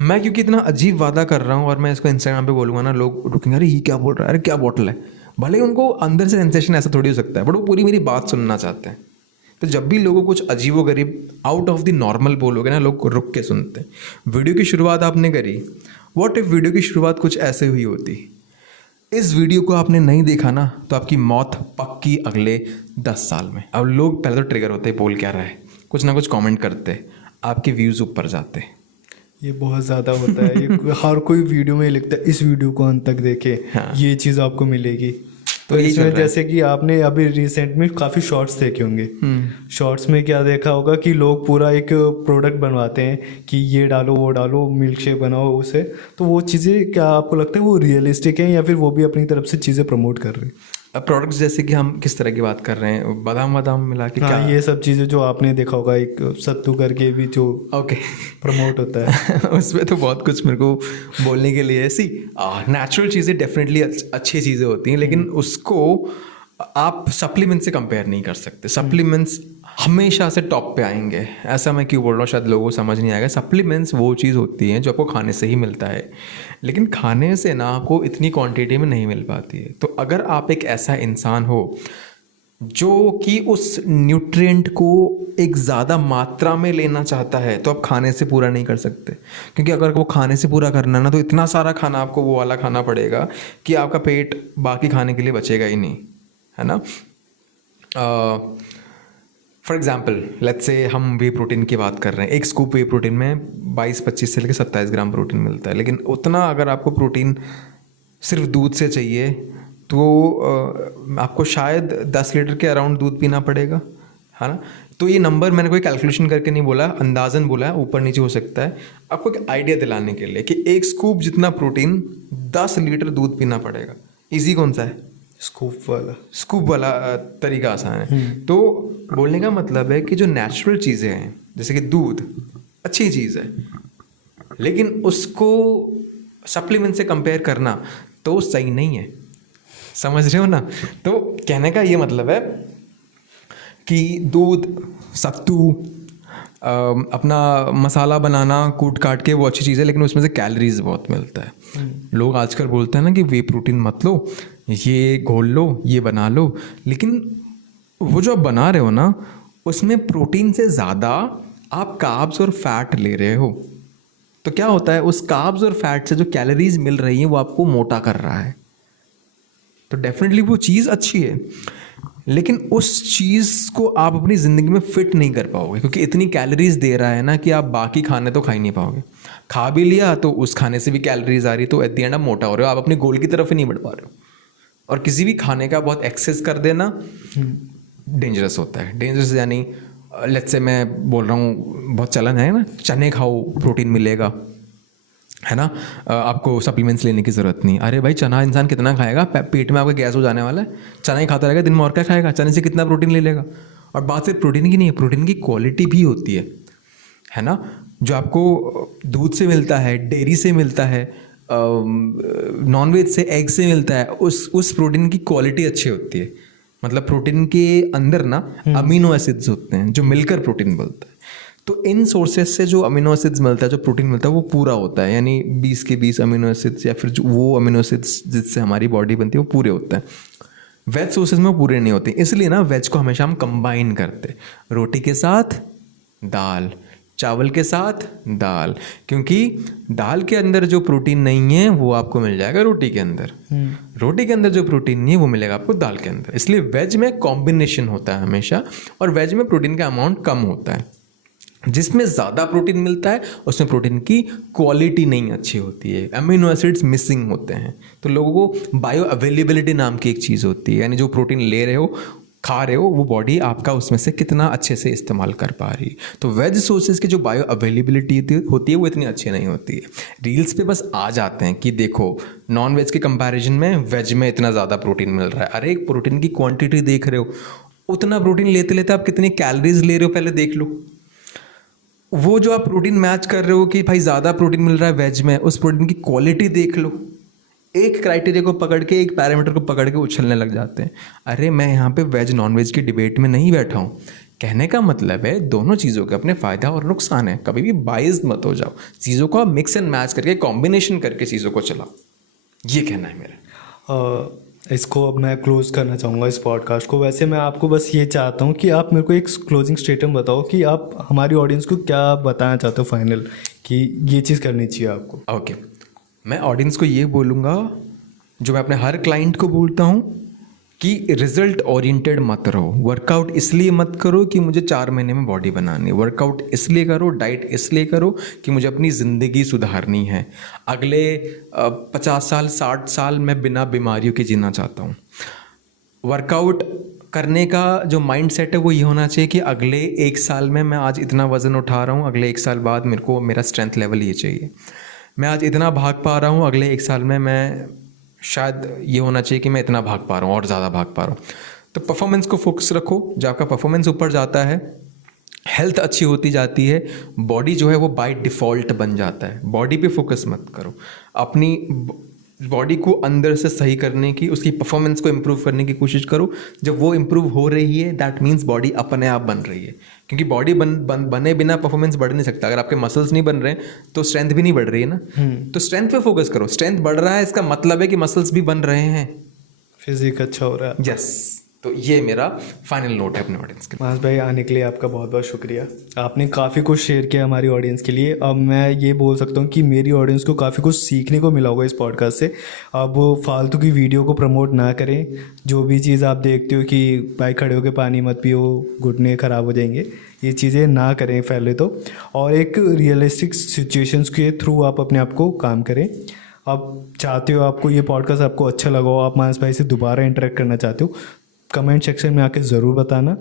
मैं क्योंकि इतना अजीब वादा कर रहा हूँ और मैं इसको इंस्टाग्राम पे बोलूँगा ना, लोग रुकेंगे, अरे ये क्या बोल रहा है, अरे क्या बॉटल है। भले उनको अंदर से सेंसेशन ऐसा थोड़ी हो सकता है, बट वो पूरी मेरी बात सुनना चाहते हैं। तो जब भी लोगों कुछ अजीबोगरीब आउट ऑफ द नॉर्मल बोलोगे ना, लोग रुक के सुनते हैं। वीडियो की शुरुआत आपने करी, व्हाट इफ वीडियो की शुरुआत कुछ ऐसे हुई होती? इस वीडियो को आपने नहीं देखा ना तो आपकी मौत पक्की अगले 10 साल में। अब लोग पहले तो ट्रिगर होते, बोल क्या रहा है, कुछ ना कुछ कमेंट करते, आपके व्यूज़ ऊपर जाते। ये बहुत ज़्यादा होता है। ये हर कोई वीडियो में लिखता है इस वीडियो को अंत तक देखे, हाँ। ये चीज़ आपको मिलेगी। तो यही चल इसमें रहा है। जैसे कि आपने अभी रिसेंट में काफ़ी शॉर्ट्स देखे होंगे। शॉर्ट्स में क्या देखा होगा कि लोग पूरा एक प्रोडक्ट बनवाते हैं कि ये डालो वो डालो, मिल्क शेक बनाओ उसे। तो वो चीज़ें क्या आपको लगता है वो रियलिस्टिक हैं या फिर वो भी अपनी तरफ से चीज़ें प्रमोट कर रहे हैं? अब प्रोडक्ट्स जैसे कि हम किस तरह की बात कर रहे हैं, बादाम मिला के? हाँ, क्या ये सब चीज़ें जो आपने देखा होगा, एक सत्तू करके भी जो ओके प्रमोट होता है। उसमें तो बहुत कुछ मेरे को बोलने के लिए ऐसी नेचुरल चीज़ें डेफिनेटली अच्छी चीज़ें होती हैं, लेकिन उसको आप सप्लीमेंट से कंपेयर नहीं कर सकते। सप्लीमेंट्स हमेशा से टॉप पे आएंगे। ऐसा मैं क्यों बोल रहा हूँ, शायद लोगों को समझ नहीं आएगा। सप्लीमेंट्स वो चीज़ होती हैं जो आपको खाने से ही मिलता है, लेकिन खाने से ना आपको इतनी क्वांटिटी में नहीं मिल पाती है। तो अगर आप एक ऐसा इंसान हो जो कि उस न्यूट्रिएंट को एक ज़्यादा मात्रा में लेना चाहता है, तो आप खाने से पूरा नहीं कर सकते। क्योंकि अगर वो खाने से पूरा करना है ना, तो इतना सारा खाना आपको वो वाला खाना पड़ेगा कि आपका पेट बाकी खाने के लिए बचेगा ही नहीं, है ना। फॉर एग्जाम्पल लेट्स से हम वे प्रोटीन की बात कर रहे हैं। एक स्कूप वे प्रोटीन में 22-25 से लेकर 27 ग्राम प्रोटीन मिलता है, लेकिन उतना अगर आपको प्रोटीन सिर्फ दूध से चाहिए तो आपको शायद 10 लीटर के अराउंड दूध पीना पड़ेगा, है ना। तो ये नंबर मैंने कोई कैलकुलेशन करके नहीं बोला, अंदाज़न बोला है, ऊपर नीचे हो सकता है। आपको एक आइडिया दिलाने के लिए कि एक स्कूप जितना प्रोटीन 10 लीटर दूध पीना पड़ेगा। ईजी कौन सा है? स्कूप वाला तरीका आसान है। तो बोलने का मतलब है कि जो नेचुरल चीज़ें हैं जैसे कि दूध अच्छी चीज़ है, लेकिन उसको सप्लीमेंट से कंपेयर करना तो सही नहीं है। समझ रहे हो ना। तो कहने का ये मतलब है कि दूध, सत्तू, अपना मसाला बनाना कूट काट के वो अच्छी चीज़ है, लेकिन उसमें से कैलोरीज बहुत मिलता है। लोग आजकल बोलते हैं ना कि वे प्रोटीन मत लो, ये घोल लो, ये बना लो, लेकिन वो जो आप बना रहे हो ना उसमें प्रोटीन से ज़्यादा आप कार्ब्स और फैट ले रहे हो। तो क्या होता है, उस कार्ब्स और फैट से जो कैलोरीज मिल रही हैं वो आपको मोटा कर रहा है। तो डेफिनेटली वो चीज़ अच्छी है, लेकिन उस चीज़ को आप अपनी ज़िंदगी में फिट नहीं कर पाओगे, क्योंकि इतनी कैलोरीज दे रहा है ना कि आप बाकी खाने तो खा ही नहीं पाओगे। खा भी लिया तो उस खाने से भी कैलोरीज आ रही, तो एट द एंड आप मोटा हो रहे हो, आप अपने गोल की तरफ ही नहीं बढ़ पा रहे हो। और किसी भी खाने का बहुत एक्सेस कर देना डेंजरस होता है। डेंजरस यानी लेट्स से मैं बोल रहा हूँ, बहुत चलन है ना, चने खाओ प्रोटीन मिलेगा, है ना, आपको सप्लीमेंट्स लेने की ज़रूरत नहीं। अरे भाई चना इंसान कितना खाएगा, पेट में आपका गैस हो जाने वाला है। चना ही खाता रहेगा दिन में, और क्या खाएगा? चने से कितना प्रोटीन ले लेगा? और बात सिर्फ प्रोटीन की नहीं है, प्रोटीन की क्वालिटी भी होती है ना, जो आपको दूध से मिलता है, डेयरी से मिलता है, नॉनवेज से, एग से मिलता है, उस प्रोटीन की क्वालिटी अच्छी होती है। मतलब प्रोटीन के अंदर ना अमीनो एसिड्स होते हैं जो मिलकर प्रोटीन बनता है। तो इन सोर्सेज से जो अमीनो एसिड्स मिलता है, जो प्रोटीन मिलता है, वो पूरा होता है, यानी 20 के 20 अमीनो एसिड्स, या फिर जो वो अमीनो एसिड्स जिससे हमारी बॉडी बनती है वो पूरे होते हैं। वेज सोर्सेज में पूरे नहीं होते, इसलिए ना वेज को हमेशा हम कंबाइन करते हैं, रोटी के साथ दाल, चावल के साथ दाल, क्योंकि दाल के अंदर जो प्रोटीन नहीं है वो आपको मिल जाएगा रोटी के अंदर, रोटी के अंदर जो प्रोटीन नहीं है वो मिलेगा आपको दाल के अंदर। इसलिए वेज में कॉम्बिनेशन होता है हमेशा, और वेज में प्रोटीन का अमाउंट कम होता है। जिसमें ज़्यादा प्रोटीन मिलता है उसमें प्रोटीन की क्वालिटी नहीं अच्छी होती है, अमीनो एसिड्स मिसिंग होते हैं। तो लोगों को बायो अवेलेबिलिटी नाम की एक चीज़ होती है, यानी जो प्रोटीन ले रहे हो, खा रहे हो, वो बॉडी आपका उसमें से कितना अच्छे से इस्तेमाल कर पा रही है। तो वेज सोर्सेज की जो बायो अवेलेबिलिटी होती है वो इतनी अच्छी नहीं होती है। रील्स पे बस आ जाते हैं कि देखो नॉन वेज के कंपैरिजन में वेज में इतना ज़्यादा प्रोटीन मिल रहा है। अरे एक प्रोटीन की क्वांटिटी देख रहे हो, उतना प्रोटीन लेते लेते आप कितनी कैलोरीज ले रहे हो पहले देख लो। वो जो आप प्रोटीन मैच कर रहे हो कि भाई ज़्यादा प्रोटीन मिल रहा है वेज में, उस प्रोटीन की क्वालिटी देख लो। एक क्राइटेरिया को पकड़ के, एक पैरामीटर को पकड़ के उछलने लग जाते हैं। अरे मैं यहाँ पे वेज नॉन वेज की डिबेट में नहीं बैठा हूँ। कहने का मतलब है दोनों चीज़ों के अपने फ़ायदा और नुकसान है, कभी भी बाइज्ड मत हो जाओ। चीज़ों को आप मिक्स एंड मैच करके, कॉम्बिनेशन करके चीज़ों को चलाओ, ये कहना है मेरा। इसको अब मैं क्लोज करना चाहूँगा इस पॉडकास्ट को। वैसे मैं आपको बस ये चाहता हूँ कि आप मेरे को एक क्लोजिंग स्टेटमेंट बताओ कि आप हमारी ऑडियंस को क्या बताना चाहते हो फाइनल, कि ये चीज़ करनी चाहिए आपको। ओके, मैं ऑडियंस को ये बोलूँगा जो मैं अपने हर क्लाइंट को बोलता हूँ कि रिजल्ट ओरिएंटेड मत रहो। वर्कआउट इसलिए मत करो कि मुझे 4 महीने में बॉडी बनानी है। वर्कआउट इसलिए करो, डाइट इसलिए करो कि मुझे अपनी ज़िंदगी सुधारनी है। अगले 50 साल 60 साल मैं बिना बीमारियों के जीना चाहता हूँ। वर्कआउट करने का जो माइंड सेट है वो ये होना चाहिए कि अगले 1 साल में मैं आज इतना वज़न उठा रहा हूँ, अगले 1 साल बाद मेरे को मेरा स्ट्रेंथ लेवल ये चाहिए। मैं आज इतना भाग पा रहा हूँ, अगले 1 साल में मैं शायद ये होना चाहिए कि मैं इतना भाग पा रहा हूँ और ज़्यादा भाग पा रहा हूँ। तो परफॉर्मेंस को फोकस रखो। जब आपका परफॉर्मेंस ऊपर जाता है, हेल्थ अच्छी होती जाती है, बॉडी जो है वो बाय डिफ़ॉल्ट बन जाता है। बॉडी पे फोकस मत करो, अपनी बॉडी को अंदर से सही करने की, उसकी परफॉर्मेंस को इम्प्रूव करने की कोशिश करो। जब वो इम्प्रूव हो रही है, दैट मीन्स बॉडी अपने आप बन रही है, क्योंकि बॉडी बने बिना परफॉर्मेंस बढ़ नहीं सकता। अगर आपके मसल्स नहीं बन रहे हैं तो स्ट्रेंथ भी नहीं बढ़ रही है ना। तो स्ट्रेंथ पे फोकस करो। स्ट्रेंथ बढ़ रहा है, इसका मतलब है कि मसल्स भी बन रहे हैं, फिजिक अच्छा हो रहा है। यस। तो ये मेरा फाइनल नोट है अपने ऑडियंस के लिए। मानस भाई, आने के लिए आपका बहुत बहुत शुक्रिया। आपने काफ़ी कुछ शेयर किया हमारी ऑडियंस के लिए। अब मैं ये बोल सकता हूँ कि मेरी ऑडियंस को काफ़ी कुछ सीखने को मिला होगा इस पॉडकास्ट से। अब वो फालतू की वीडियो को प्रमोट ना करें। जो भी चीज़ आप देखते हो कि भाई खड़े होकर पानी मत पियो, घुटने ख़राब हो जाएंगे, ये चीज़ें ना करें पहले तो। और एक रियलिस्टिक सिचुएशंस के थ्रू आप अपने आप को काम करें। आप चाहते हो, आपको ये पॉडकास्ट आपको अच्छा लगा हो, आप मानस भाई से दोबारा इंटरेक्ट करना चाहते हो, कमेंट सेक्शन में आके ज़रूर बताना।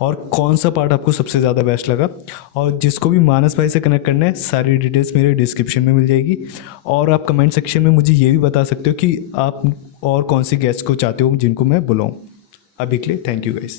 और कौन सा पार्ट आपको सबसे ज़्यादा बेस्ट लगा। और जिसको भी मानस भाई से कनेक्ट करना है, सारी डिटेल्स मेरे डिस्क्रिप्शन में मिल जाएगी। और आप कमेंट सेक्शन में मुझे ये भी बता सकते हो कि आप और कौन सी गेस्ट को चाहते हो जिनको मैं बुलाऊँ। अभी के लिए थैंक यू गाइस।